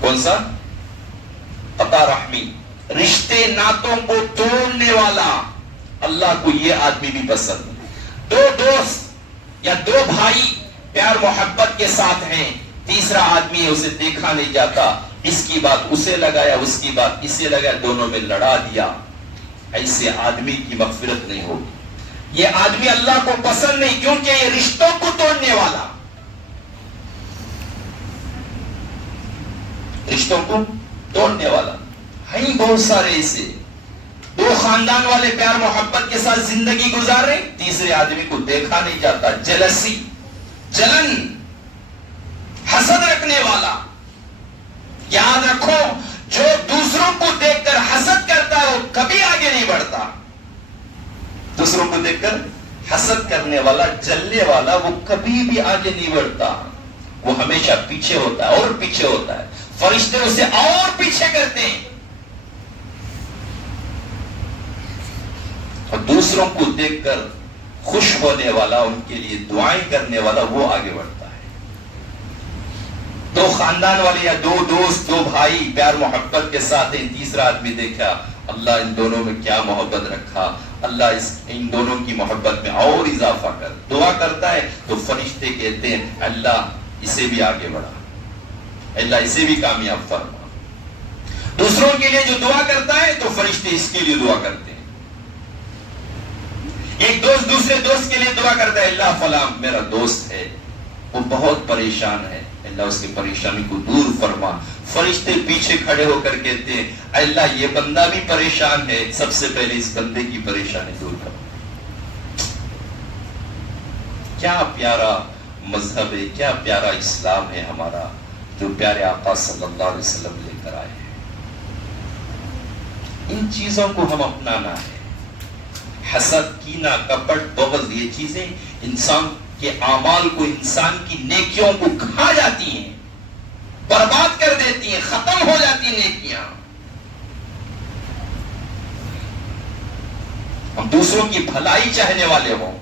کون سا؟ قطع رحمی، رشتے ناتوں کو توڑنے والا۔ اللہ کو یہ آدمی بھی پسند۔ دو دوست یا دو بھائی پیار محبت کے ساتھ ہیں، تیسرا آدمی ہے اسے دیکھا نہیں جاتا، اس کی بات اسے لگایا، اس کی بات اسے لگایا، دونوں میں لڑا دیا، ایسے آدمی کی مغفرت نہیں ہوگی۔ یہ آدمی اللہ کو پسند نہیں، کیونکہ یہ رشتوں کو توڑنے والا، رشتوں کو توڑنے والا ہیں بہت سارے ایسے۔ دو خاندان والے پیار محبت کے ساتھ زندگی گزار رہے، تیسرے آدمی کو دیکھا نہیں جاتا، جلسی، جلن، حسد رکھنے والا۔ یاد رکھو جو دوسروں کو دیکھ کر حسد کرتا ہے وہ کبھی آگے نہیں بڑھتا، دوسروں کو دیکھ کر حسد کرنے والا، جلنے والا، وہ کبھی بھی آگے نہیں بڑھتا، وہ ہمیشہ پیچھے ہوتا ہے اور پیچھے ہوتا ہے، فرشتے اسے اور پیچھے کرتے ہیں۔ اور دوسروں کو دیکھ کر خوش ہونے والا، ان کے لیے دعائیں کرنے والا، وہ آگے بڑھتا ہے۔ دو خاندان والے یا دو دوست، دو بھائی پیار محبت کے ساتھ ہیں، تیسرا آدمی دیکھا اللہ ان دونوں میں کیا محبت رکھا، اللہ ان دونوں کی محبت میں اور اضافہ کر، دعا کرتا ہے تو فرشتے کہتے ہیں اللہ اسے بھی آگے بڑھا، اللہ اسے بھی کامیاب فرما۔ دوسروں کے لیے جو دعا کرتا ہے تو فرشتے اس کے لیے دعا کرتے ہیں۔ ایک دوست دوسرے دوست کے لیے دعا کرتا ہے، اللہ فلاں میرا دوست ہے، وہ بہت پریشان ہے، اللہ اس کی پریشانی کو دور فرما. فرشتے پیچھے کھڑے ہو کر کہتے ہیں اللہ یہ بندہ بھی پریشان ہے, سب سے پہلے اس بندے کی پریشانی دور فرما. کیا پیارا مذہب ہے, کیا پیارا اسلام ہے ہمارا, جو پیارے آقا صلی اللہ علیہ وسلم لے کر آئے ہیں. ان چیزوں کو ہم اپنانا ہے. حسد, کینہ, کپٹ, بغض, یہ چیزیں انسان کے اعمال کو, انسان کی نیکیوں کو کھا جاتی ہیں, برباد کر دیتی ہیں, ختم ہو جاتی ہیں نیکیاں. ہم دوسروں کی بھلائی چاہنے والے ہوں.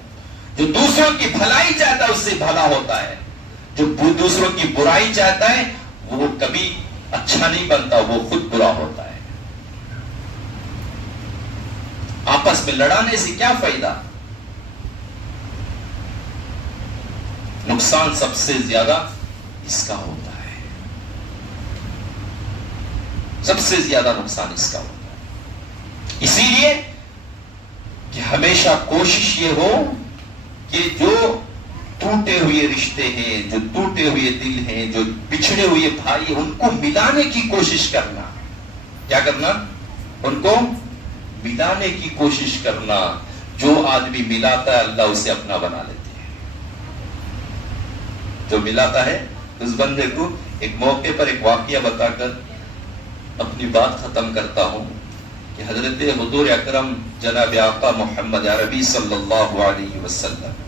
جو دوسروں کی بھلائی چاہتا ہے اس سے بھلا ہوتا ہے. جو دوسروں کی برائی چاہتا ہے وہ کبھی اچھا نہیں بنتا, وہ خود برا ہوتا ہے. آپس میں لڑانے سے کیا فائدہ؟ نقصان سب سے زیادہ اس کا ہوتا ہے, سب سے زیادہ نقصان اس کا ہوتا ہے. اسی لیے کہ ہمیشہ کوشش یہ ہو کہ جو ٹوٹے ہوئے رشتے ہیں, جو ٹوٹے ہوئے دل ہیں, جو بچھڑے ہوئے بھائی, ان کو ملانے کی کوشش کرنا. کیا کرنا؟ ان کو ملانے کی کوشش کرنا. جو آدمی ملاتا ہے اللہ اسے اپنا بنا لیتے ہیں. جو ملاتا ہے اس بندے کو. ایک موقع پر ایک واقعہ بتا کر اپنی بات ختم کرتا ہوں کہ حضرت حضور اکرم جناب آقا محمد عربی صلی اللہ علیہ وسلم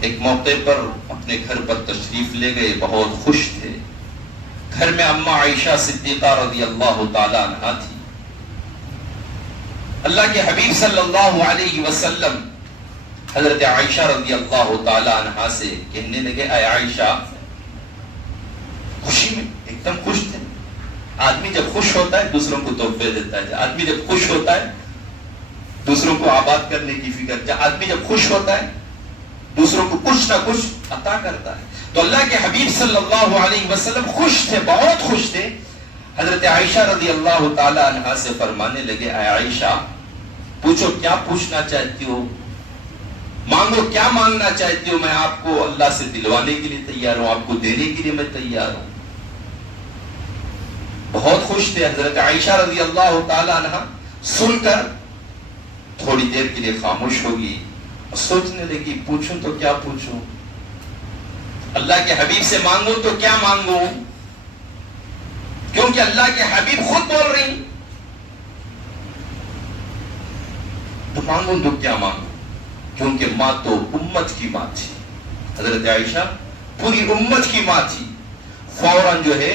ایک موقع پر اپنے گھر پر تشریف لے گئے, بہت خوش تھے. گھر میں اماں عائشہ صدیقہ رضی اللہ تعالی عنہا تھی. اللہ کے حبیب صلی اللہ علیہ وسلم حضرت عائشہ رضی اللہ تعالی عنہا سے کہنے لگے اے عائشہ, خوشی میں ایک دم خوش تھے. آدمی جب خوش ہوتا ہے دوسروں کو تحفے دیتا ہے. آدمی جب خوش ہوتا ہے دوسروں کو آباد کرنے کی فکر. آدمی جب خوش ہوتا ہے دوسروں کو کچھ نہ کچھ عطا کرتا ہے. تو اللہ کے حبیب صلی اللہ علیہ وسلم خوش تھے, بہت خوش تھے. حضرت عائشہ رضی اللہ تعالی عنہا سے فرمانے لگے اے عائشہ, پوچھو کیا پوچھنا چاہتی ہو, مانگو کیا مانگنا چاہتی ہو, میں آپ کو اللہ سے دلوانے کے لیے تیار ہوں, آپ کو دینے کے لیے میں تیار ہوں. بہت خوش تھے. حضرت عائشہ رضی اللہ تعالی عنہا سن کر تھوڑی دیر کے لیے خاموش ہوگی اور سوچنے لگی پوچھوں تو کیا پوچھوں, اللہ کے حبیب سے مانگوں تو کیا مانگوں, کیونکہ اللہ کے حبیب خود بول رہی تو مانگوں تو کیا مانگوں, کیونکہ ماں تو امت کی ماں تھی. حضرت عائشہ پوری امت کی ماں تھی. فوراً جو ہے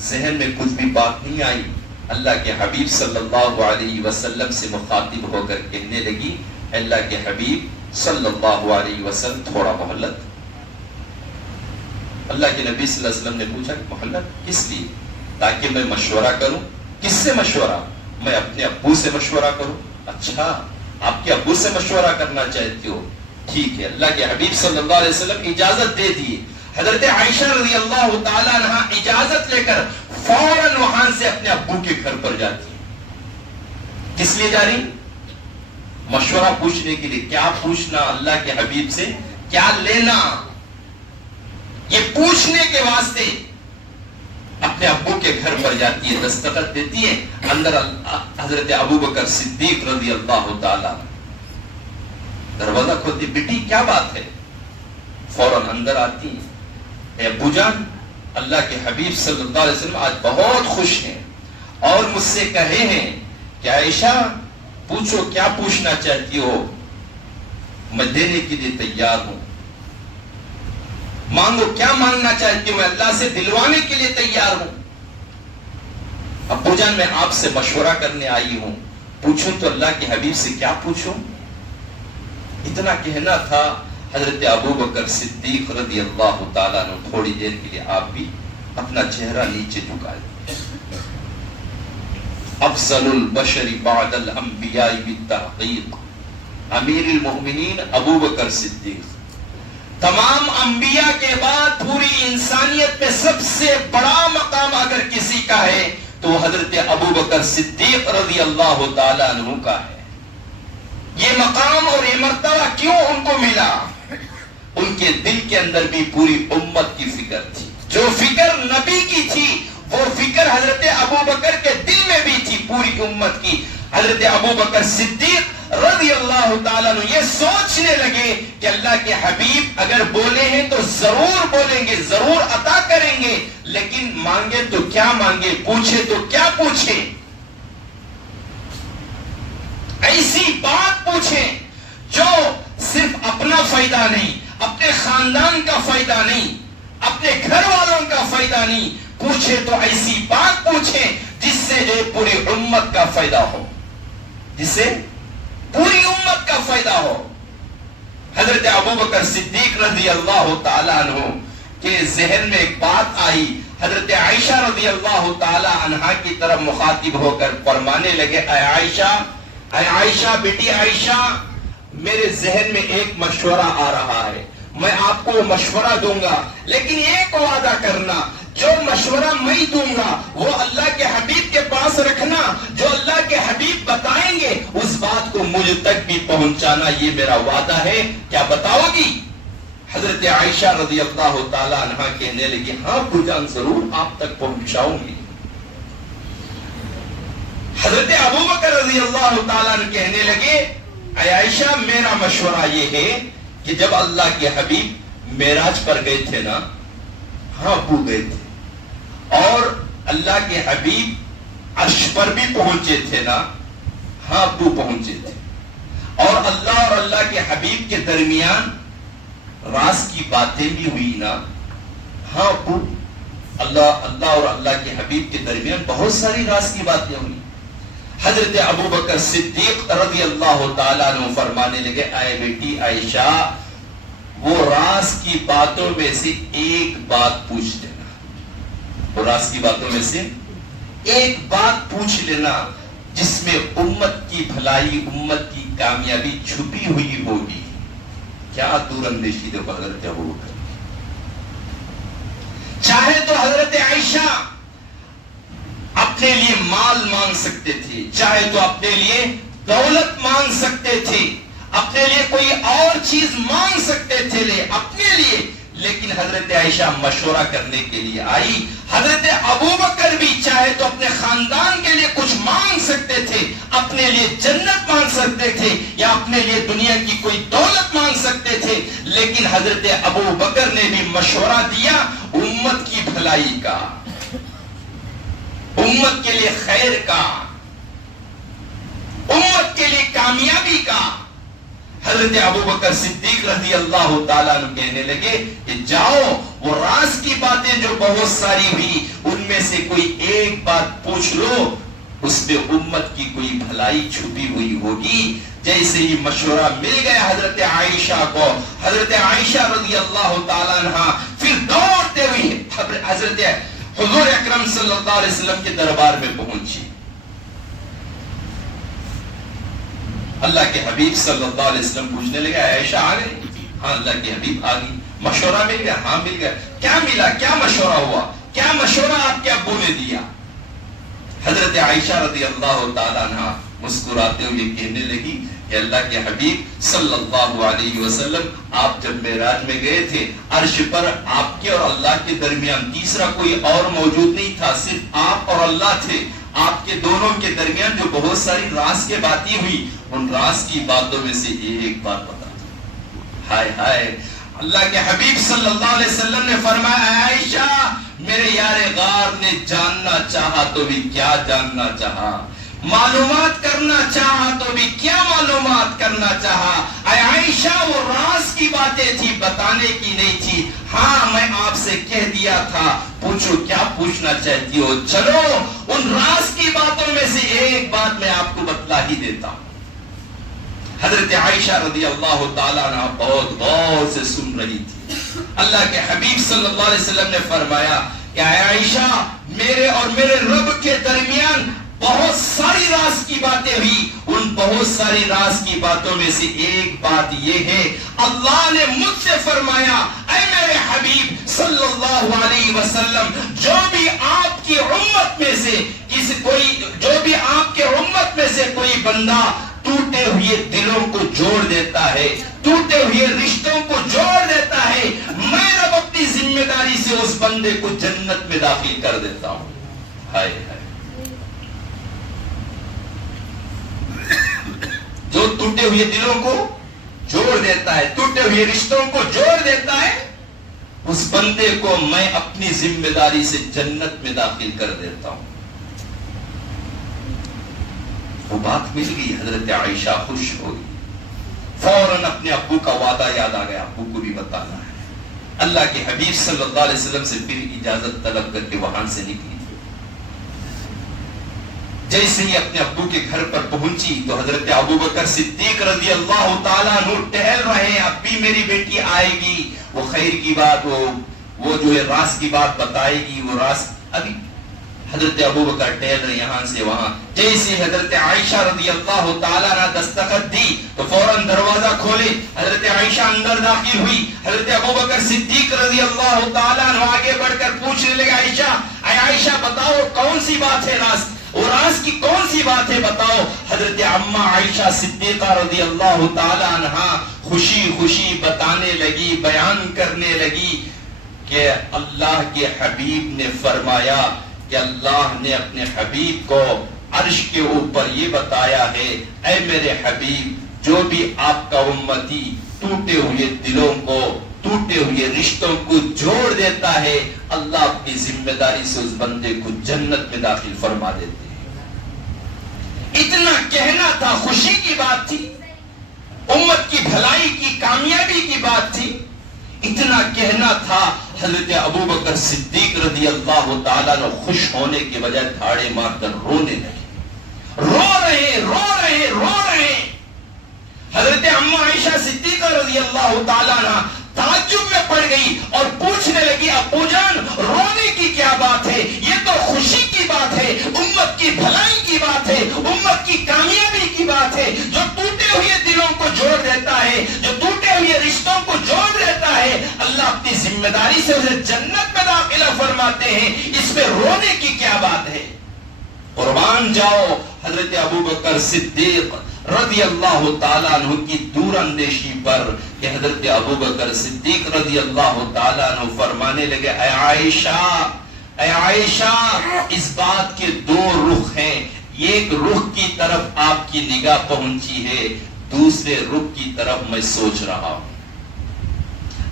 ذہن میں کچھ بھی بات نہیں آئی, اللہ کے حبیب صلی اللہ علیہ وسلم سے مخاطب ہو کر کہنے لگی اللہ کے حبیب صلی اللہ علیہ وسلم تھوڑا مہلت. اللہ کے نبی صلی اللہ علیہ وسلم نے پوچھا مہلت کس لیے؟ تاکہ میں مشورہ کروں. کس سے مشورہ؟ میں اپنے ابو سے مشورہ کروں. اچھا, آپ کے ابو سے مشورہ کرنا چاہتے ہو, ٹھیک ہے. اللہ کے حبیب صلی اللہ علیہ وسلم اجازت دے دی. حضرت عائشہ رضی اللہ تعالی عنہ اجازت لے کر فوراً وہاں سے اپنے ابو کے گھر پر جاتی. کس لیے جا رہی؟ مشورہ پوچھنے کے لیے. کیا پوچھنا اللہ کے حبیب سے, کیا لینا, یہ پوچھنے کے واسطے اپنے ابو کے گھر پر جاتی ہے. دستخط دیتی ہے, اندر حضرت ابو بکر صدیق رضی اللہ تعالی. دروازہ کھولتی, بیٹی کیا بات ہے؟ فوراً اندر آتی ہیں. اے ابو جان, اللہ کے حبیب صلی اللہ علیہ وسلم آج بہت خوش ہیں اور مجھ سے کہے ہیں کہ عائشہ پوچھو کیا پوچھنا چاہتی ہو, میں دینے کے لیے تیار ہوں. مانگو کیا مانگنا چاہتی ہوں, میں اللہ سے دلوانے کے لیے تیار ہوں. ابو جان میں آپ سے مشورہ کرنے آئی ہوں, پوچھوں تو اللہ کے حبیب سے کیا پوچھوں. اتنا کہنا تھا. حضرت ابو بکر صدیق رضی اللہ تعالیٰ عنہ تھوڑی دیر کے لیے آپ بھی اپنا چہرہ نیچے جھکائے. افضل البشر بعد الانبیاء بالتحقیق امیر المؤمنین ابو بکر صدیق. تمام انبیاء کے بعد پوری انسانیت میں سب سے بڑا مقام اگر کسی کا ہے تو حضرت ابو بکر صدیق رضی اللہ تعالیٰ عنہ کا ہے. یہ مقام اور یہ مرتبہ کیوں ان کو ملا؟ ان کے دل کے اندر بھی پوری امت کی فکر تھی. جو فکر نبی کی تھی وہ فکر حضرت ابوبکر کے دل میں بھی تھی پوری امت کی. حضرت ابوبکر صدیق رضی اللہ تعالیٰ عنہ یہ سوچنے لگے کہ اللہ کے حبیب اگر بولے ہیں تو ضرور بولیں گے, ضرور عطا کریں گے, لیکن مانگے تو کیا مانگے, پوچھے تو کیا پوچھے, ایسی بات پوچھیں جو صرف اپنا فائدہ نہیں, اپنے خاندان کا فائدہ نہیں, اپنے گھر والوں کا فائدہ نہیں, پوچھے تو ایسی بات پوچھیں جس سے جو پوری امت کا فائدہ ہو, جس سے پوری امت کا فائدہ ہو. حضرت ابوبکر صدیق رضی اللہ تعالیٰ عنہ کے ذہن میں ایک بات آئی. حضرت عائشہ رضی اللہ تعالیٰ عنہا کی طرف مخاطب ہو کر فرمانے لگے, اے عائشہ, بیٹی عائشہ, میرے ذہن میں ایک مشورہ آ رہا ہے, میں آپ کو مشورہ دوں گا, لیکن ایک وعدہ کرنا, جو مشورہ میں دوں گا وہ اللہ کے حبیب کے پاس رکھنا, جو اللہ کے حبیب بتائیں گے اس بات کو مجھ تک بھی پہنچانا, یہ میرا وعدہ ہے, کیا بتاؤ گی؟ حضرت عائشہ رضی اللہ تعالیٰ عنہا کہنے لگی, ہاں ابو جان, ضرور آپ تک پہنچاؤں گی. حضرت ابوبکر رضی اللہ تعالیٰ عنہ کہنے لگے, اے عائشہ, میرا مشورہ یہ ہے کہ جب اللہ کے حبیب معراج پر گئے تھے نا, ہاں ابو گئے تھے, اور اللہ کے حبیب عرش پر بھی پہنچے تھے نا, ہاں ابو پہنچے تھے, اور اللہ کے حبیب کے درمیان راز کی باتیں بھی ہوئی نا, ہاں ابو, اللہ اور اللہ کے حبیب کے درمیان بہت ساری راز کی باتیں ہوئی. حضرت ابوبکر صدیق رضی اللہ تعالیٰ عنہ فرمانے لگے, اے بیٹی عائشہ, وہ راز کی باتوں میں سے ایک بات پوچھ لینا, وہ راز کی باتوں میں سے ایک بات پوچھ لینا جس میں امت کی بھلائی, امت کی کامیابی چھپی ہوئی ہوگی. کیا دور اندیشی دیکھو حضرت ابوبکر. چاہے تو حضرت عائشہ اپنے لیے مال مانگ سکتے تھے, چاہے تو اپنے لیے دولت مانگ سکتے تھے, اپنے لیے کوئی اور چیز مانگ سکتے تھے اپنے لیے, لیکن حضرت عائشہ مشورہ کرنے کے لیے آئی. حضرت ابوبکر بھی چاہے تو اپنے خاندان کے لیے کچھ مانگ سکتے تھے, اپنے لیے جنت مانگ سکتے تھے, یا اپنے لیے دنیا کی کوئی دولت مانگ سکتے تھے, لیکن حضرت ابوبکر نے بھی مشورہ دیا امت کی بھلائی کا, امت کے لیے خیر کا, امت کے لیے کامیابی کا. حضرت ابوبکر صدیق رضی اللہ تعالیٰ عنہ کہنے لگے کہ جاؤ, وہ راز کی باتیں جو بہت ساری ہوئی ان میں سے کوئی ایک بات پوچھ لو, اس میں امت کی کوئی بھلائی چھپی ہوئی ہوگی. جیسے ہی مشورہ مل گیا حضرت عائشہ کو, حضرت عائشہ رضی اللہ تعالیٰ عنہ پھر دوڑتے ہوئے حضرت حضور اکرم صلی اللہ علیہ وسلم کے دربار میں پہنچی. اللہ کے حبیب صلی اللہ علیہ وسلم پوچھنے لگا, عائشہ آ گئی؟ ہاں اللہ کے حبیب آ گئی. مشورہ مل گیا؟ ہاں مل گیا. کیا ملا, کیا مشورہ ہوا, کیا مشورہ آپ کے ابو نے دیا؟ حضرت عائشہ رضی اللہ تعالیٰ عنہ مسکراتے ہوئے کہنے لگی کہ اللہ کے حبیب صلی اللہ علیہ وسلم, آپ جب معراج میں گئے تھے عرش پر آپ کے اور اللہ کے درمیان تیسرا کوئی اور موجود نہیں تھا, صرف آپ اور اللہ تھے. آپ کے دونوں کے درمیان جو بہت ساری راز کے باتیں ہوئی, ان راز کی باتوں میں سے ایک بات بتا. ہائے ہائے, اللہ کے حبیب صلی اللہ علیہ وسلم نے فرمایا, عائشہ, میرے یار غار نے جاننا چاہا تو بھی کیا جاننا چاہا, معلومات کرنا چاہا تو بھی کیا معلومات کرنا چاہا. اے عائشہ, وہ راز کی باتیں تھی, بتانے کی نہیں تھی. ہاں میں آپ سے کہہ دیا تھا, پوچھو کیا پوچھنا چاہتی ہو, چلو ان راز کی باتوں میں سے ایک بات میں آپ کو بتلا ہی دیتا ہوں. حضرت عائشہ رضی اللہ تعالیٰ عنہ بہت غور سے سن رہی تھی. اللہ کے حبیب صلی اللہ علیہ وسلم نے فرمایا کہ اے عائشہ, میرے اور میرے رب کے درمیان بہت ساری راز کی باتیں ہوئی. ان بہت ساری راز کی باتوں میں سے ایک بات یہ ہے, اللہ نے مجھ سے فرمایا, اے میرے حبیب صلی اللہ علیہ وسلم, جو بھی آپ کی امت میں سے کوئی بندہ ٹوٹے ٹوٹے ہوئے دلوں کو جوڑ دیتا ہے، ٹوٹے ہوئے رشتوں کو جوڑ دیتا ہے، میں رب اپنی ذمہ داری سے اس بندے کو جنت میں داخل کر دیتا ہوں۔ ہائے ہائے، جو ٹوٹے ہوئے دلوں کو جوڑ دیتا ہے، ٹوٹے ہوئے رشتوں کو جوڑ دیتا ہے، اس بندے کو میں اپنی ذمہ داری سے جنت میں داخل کر دیتا ہوں۔ وہ بات مل گئی، حضرت عائشہ خوش ہو گئی، فوراً اپنے ابو کا وعدہ یاد آ گیا، ابو کو بھی بتانا ہے۔ اللہ کے حبیب صلی اللہ علیہ وسلم سے پھر اجازت طلب کر کے وہاں سے نکلی۔ جیسے ہی اپنے ابو کے گھر پر پہنچی تو حضرت ابوبکر صدیق رضی اللہ تعالیٰ عنہ ٹہل رہے ہیں، اب بھی میری بیٹی آئے گی، وہ خیر کی بات، وہ جو ہے راز کی بات بتائے گی، وہ راز۔ ابھی حضرت ابوبکر ٹہل رہے یہاں سے وہاں، جیسے حضرت عائشہ رضی اللہ تعالیٰ عنہ دستخط دی تو فوراً دروازہ کھولے، حضرت عائشہ اندر داخل ہوئی، حضرت ابوبکر صدیق رضی اللہ تعالیٰ عنہ آگے بڑھ کر پوچھنے لگے، عائشہ اے عائشہ بتاؤ کون سی بات ہے راز، اور راز کی کون سی بات ہے بتاؤ۔ حضرت عمہ عائشہ صدیقہ رضی اللہ تعالی عنہا خوشی خوشی بتانے لگی، بیان کرنے لگی کہ اللہ کے حبیب نے فرمایا کہ اللہ نے اپنے حبیب کو عرش کے اوپر یہ بتایا ہے، اے میرے حبیب جو بھی آپ کا امتی ٹوٹے ہوئے دلوں کو، ٹوٹے ہوئے رشتوں کو جوڑ دیتا ہے، اللہ اپنی ذمہ داری سے اس بندے کو جنت میں داخل فرما دیتے ہیں۔ اتنا کہنا تھا، خوشی کی بات تھی، امت کی بھلائی کی کامیابی کی بات تھی، اتنا کہنا تھا۔ حضرت ابوبکر صدیق رضی اللہ تعالیٰ نے خوش ہونے کے بجائے دھاڑے مار کر رونے لگے، رو رہے۔ حضرت عمہ عائشہ صدیقہ رضی اللہ تعالیٰ عنہ تعجب میں پڑ گئی اور پوچھنے لگی، ابو جان رونے کی کیا بات ہے؟ یہ تو خوشی کی بات ہے، امت کی بھلائی کی بات ہے، امت کی کامیابی کی بات ہے، جو ٹوٹے ہوئے دلوں کو جوڑ دیتا ہے، جو ٹوٹے ہوئے رشتوں کو جوڑ دیتا ہے، اللہ اپنی ذمہ داری سے اسے جنت میں داخلہ فرماتے ہیں، اس میں رونے کی کیا بات ہے؟ قربان جاؤ حضرت ابوبکر صدیق رضی اللہ تعالیٰ عنہ کی دور اندیشی پر کہ حضرت ابوبکر صدیق رضی اللہ تعالیٰ عنہ فرمانے لگے، اے عائشہ اس بات کے دو رخ ہیں، ایک رخ کی طرف آپ کی نگاہ پہنچی ہے، دوسرے رخ کی طرف میں سوچ رہا ہوں۔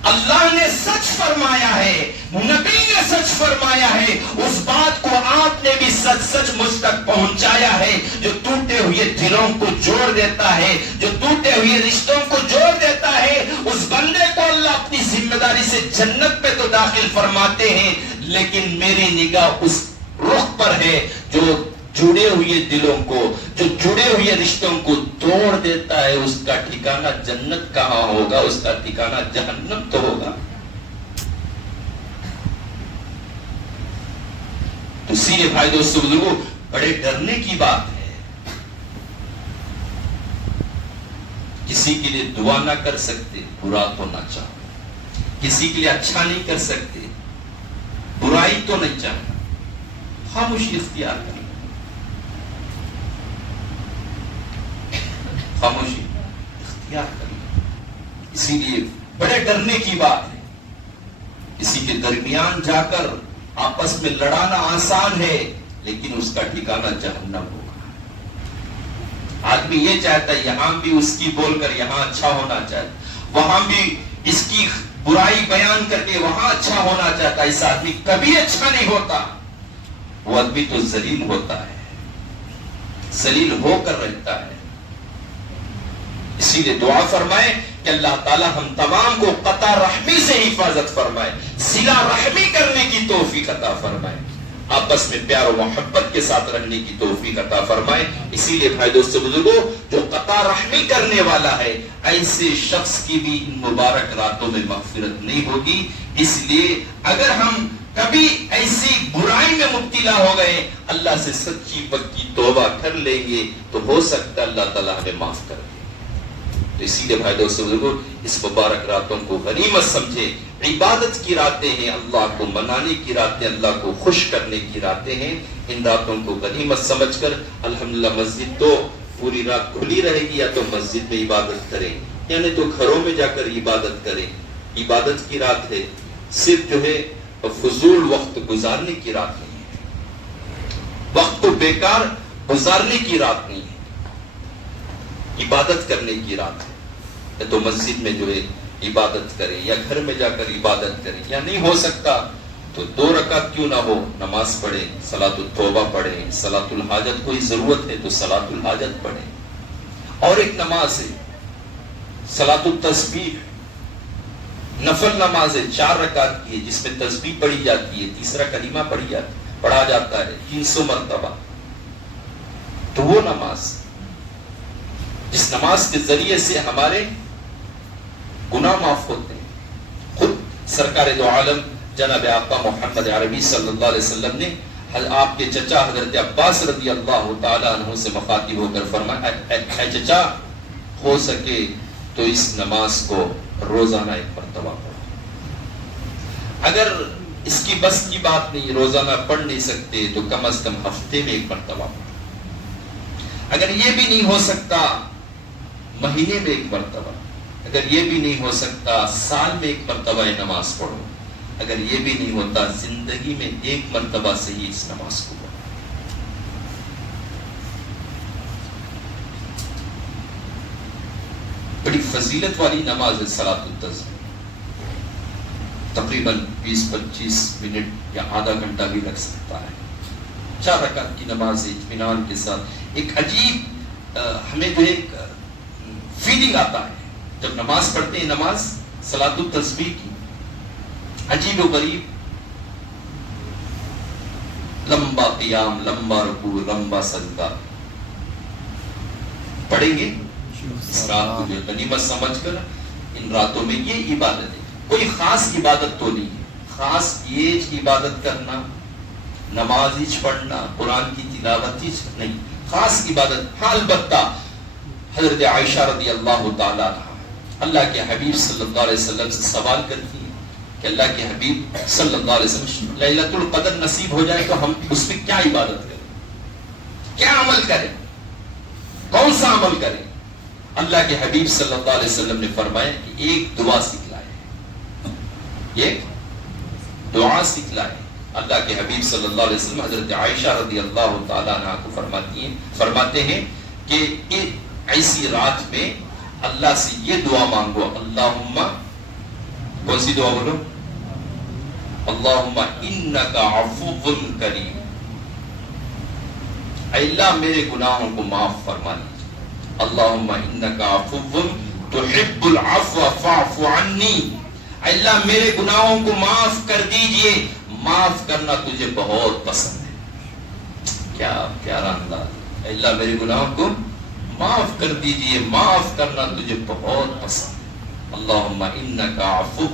اللہ نے سچ فرمایا ہے، نبی نے سچ فرمایا ہے، اس بات کو آپ نے بھی سچ مجھ تک پہنچایا ہے، جو ٹوٹے ہوئے دلوں کو جوڑ دیتا ہے، جو ٹوٹے ہوئے رشتوں کو جوڑ دیتا ہے، اس بندے کو اللہ اپنی ذمہ داری سے جنت پہ تو داخل فرماتے ہیں، لیکن میری نگاہ اس رخ پر ہے جو جڑے ہوئے دلوں کو، جو جڑے ہوئے رشتوں کو توڑ دیتا ہے، اس کا ٹھکانہ جنت کہاں ہوگا؟ اس کا ٹھکانہ جہنم تو ہوگا۔ تو اسی لیے بھائی دوستو بزرگوں، بڑے ڈرنے کی بات ہے، کسی کے لیے دعا نہ کر سکتے، برا تو نہ چاہو، کسی کے لیے اچھا نہیں کر سکتے، برائی تو نہیں چاہنا، خاموشی اختیار کریں، خاموشی اختیار کریں۔ اسی لیے بڑے ڈرنے کی بات ہے، کسی کے درمیان جا کر آپس میں لڑانا آسان ہے، لیکن اس کا ٹھکانہ جہنم ہوگا۔ آدمی یہ چاہتا ہے یہاں بھی اس کی بول کر یہاں اچھا ہونا چاہتا، وہاں بھی اس کی برائی بیان کر کے وہاں اچھا ہونا چاہتا، اس آدمی کبھی اچھا نہیں ہوتا، وہ آدمی تو ذلیل ہوتا ہے، ذلیل ہو کر رہتا ہے۔ اسی لیے دعا فرمائے کہ اللہ تعالی ہم تمام کو قطع رحمی سے حفاظت فرمائے، صلہ رحمی کرنے کی توفیق عطا فرمائے، آپس میں پیار و محبت کے ساتھ رہنے کی توفیق عطا فرمائے۔ اسی لیے بھائی دوستو بزرگوں، جو قطع رحمی کرنے والا ہے، ایسے شخص کی بھی ان مبارک راتوں میں مغفرت نہیں ہوگی۔ اس لیے اگر ہم کبھی ایسی برائی میں مبتلا ہو گئے، اللہ سے سچی پکی توبہ کر لیں گے تو ہو سکتا ہے اللہ تعالیٰ ہمیں معاف کر دے۔ تو اسی لیے بھائی دوستو بزرگوں، اس مبارک راتوں کو غنیمت سمجھے، عبادت کی راتیں ہیں، اللہ کو منانے کی راتیں، اللہ کو خوش کرنے کی راتیں ہیں، ان راتوں کو غنیمت سمجھ کر الحمدللہ مسجد تو پوری رات کھلی رہے گی، یا تو مسجد میں عبادت کریں، یعنی تو گھروں میں جا کر عبادت کریں. عبادت کی رات ہے، صرف جو ہے فضول وقت گزارنے کی رات نہیں ہے، وقت کو بیکار گزارنے کی رات نہیں ہے، عبادت کرنے کی رات ہے. یا تو مسجد میں جو ہے عبادت کریں، یا گھر میں جا کر عبادت کریں، یا نہیں ہو سکتا تو 2 رکعت کیوں نہ ہو نماز پڑھیں، صلاۃ التوبہ پڑھیں، صلاۃ الحاجت کوئی ضرورت ہے تو صلاۃ الحاجت پڑھیں. اور ایک نماز ہے صلاۃ التسبیح، نفل نماز ہے، 4 رکعت کی ہے، جس میں تسبیح پڑھی جاتی ہے، تیسرا کلمہ پڑھا جاتا ہے 300 مرتبہ. تو وہ نماز جس نماز کے ذریعے سے ہمارے گناہ معاف ہوتے ہیں. خود سرکار دو عالم جناب آقا محمد عربی صلی اللہ علیہ وسلم نے آپ کے چچا حضرت عباس رضی اللہ تعالیٰ عنہ سے مخاطب ہو کر فرمایا، اے چچا، ہو سکے تو اس نماز کو روزانہ 1 مرتبہ پڑھو. اگر اس کی بس کی بات نہیں، روزانہ پڑھ نہیں سکتے تو کم از کم ہفتے میں 1 مرتبہ پڑھو. اگر یہ بھی نہیں ہو سکتا مہینے میں 1 مرتبہ، اگر یہ بھی نہیں ہو سکتا سال میں 1 مرتبہ یہ نماز پڑھو. اگر یہ بھی نہیں ہوتا زندگی میں 1 مرتبہ سے ہی اس نماز کو پڑھو. بڑی فضیلت والی نماز ہے صلاۃ التسبیح. تقریباً 20-25 منٹ یا آدھا گھنٹہ بھی لگ سکتا ہے. 4 رکعت کی نماز ہے، اطمینان کے ساتھ. ایک عجیب ہمیں جو ایک فیلنگ آتا ہے جب نماز پڑھتے ہیں، نماز صلاۃ التسبیح کی، عجیب و غریب. لمبا قیام، لمبا رکوع، لمبا سجدہ پڑھیں گے اس رات کو جو غنیمت سمجھ کر. ان راتوں میں یہ عبادت ہے، کوئی خاص عبادت تو نہیں ہے. خاص یہ عبادت کرنا، نماز ہی پڑھنا، قرآن کی تلاوت ہی نہیں، خاص عبادت. ہاں البتہ حضرت عائشہ رضی اللہ تعالیٰ عنہ اللہ کے حبیب صلی اللہ علیہ وسلم سے سوال کرتی ہیں کہ اللہ کے حبیب صلی اللہ علیہ وسلم لیلۃ القدر نصیب ہو جائے تو ہم اس میں کیا عبادت کریں، کیا عمل کریں، کون سا عمل کریں؟ اللہ کے حبیب صلی اللہ علیہ وسلم نے فرمایا کہ ایک دعا سکھلائے، ایک دعا سکھلائے. اللہ کے حبیب صلی اللہ علیہ وسلم حضرت عائشہ رضی اللہ تعالیٰ عنہ کو فرماتے ہیں کہ ایسی رات میں اللہ سے یہ دعا مانگو، اللہم، کون سی دعا بولو؟ اللہم انکا عفو کریم، اے اللہ میرے گناہوں کو معاف فرما لیجیے. اللہم انکا عفو تحب العفو فاعف عنی، اے اللہ میرے گناہوں کو معاف کر دیجئے، معاف کرنا تجھے بہت پسند ہے. کیا پیارا انداز. اے اللہ میرے گناہوں کو معاف کر دیجئے، معاف کرنا تجھے بہت پسند ہے. اللہم انکا عفو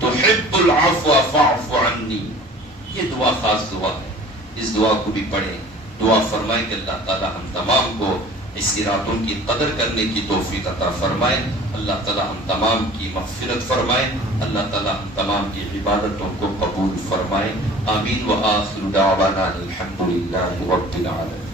تحب العفو فاعف عنی. یہ دعا خاص دعا ہے، اس دعا کو بھی پڑھیں. دعا فرمائیں کہ اللہ تعالی ہم تمام کو اسی راتوں کی قدر کرنے کی توفیق عطا فرمائے. اللہ تعالی ہم تمام کی مغفرت فرمائے. اللہ تعالی ہم تمام کی عبادتوں کو قبول فرمائے. آمین. وآخر دعوانا الحمدللہ رب العالمین.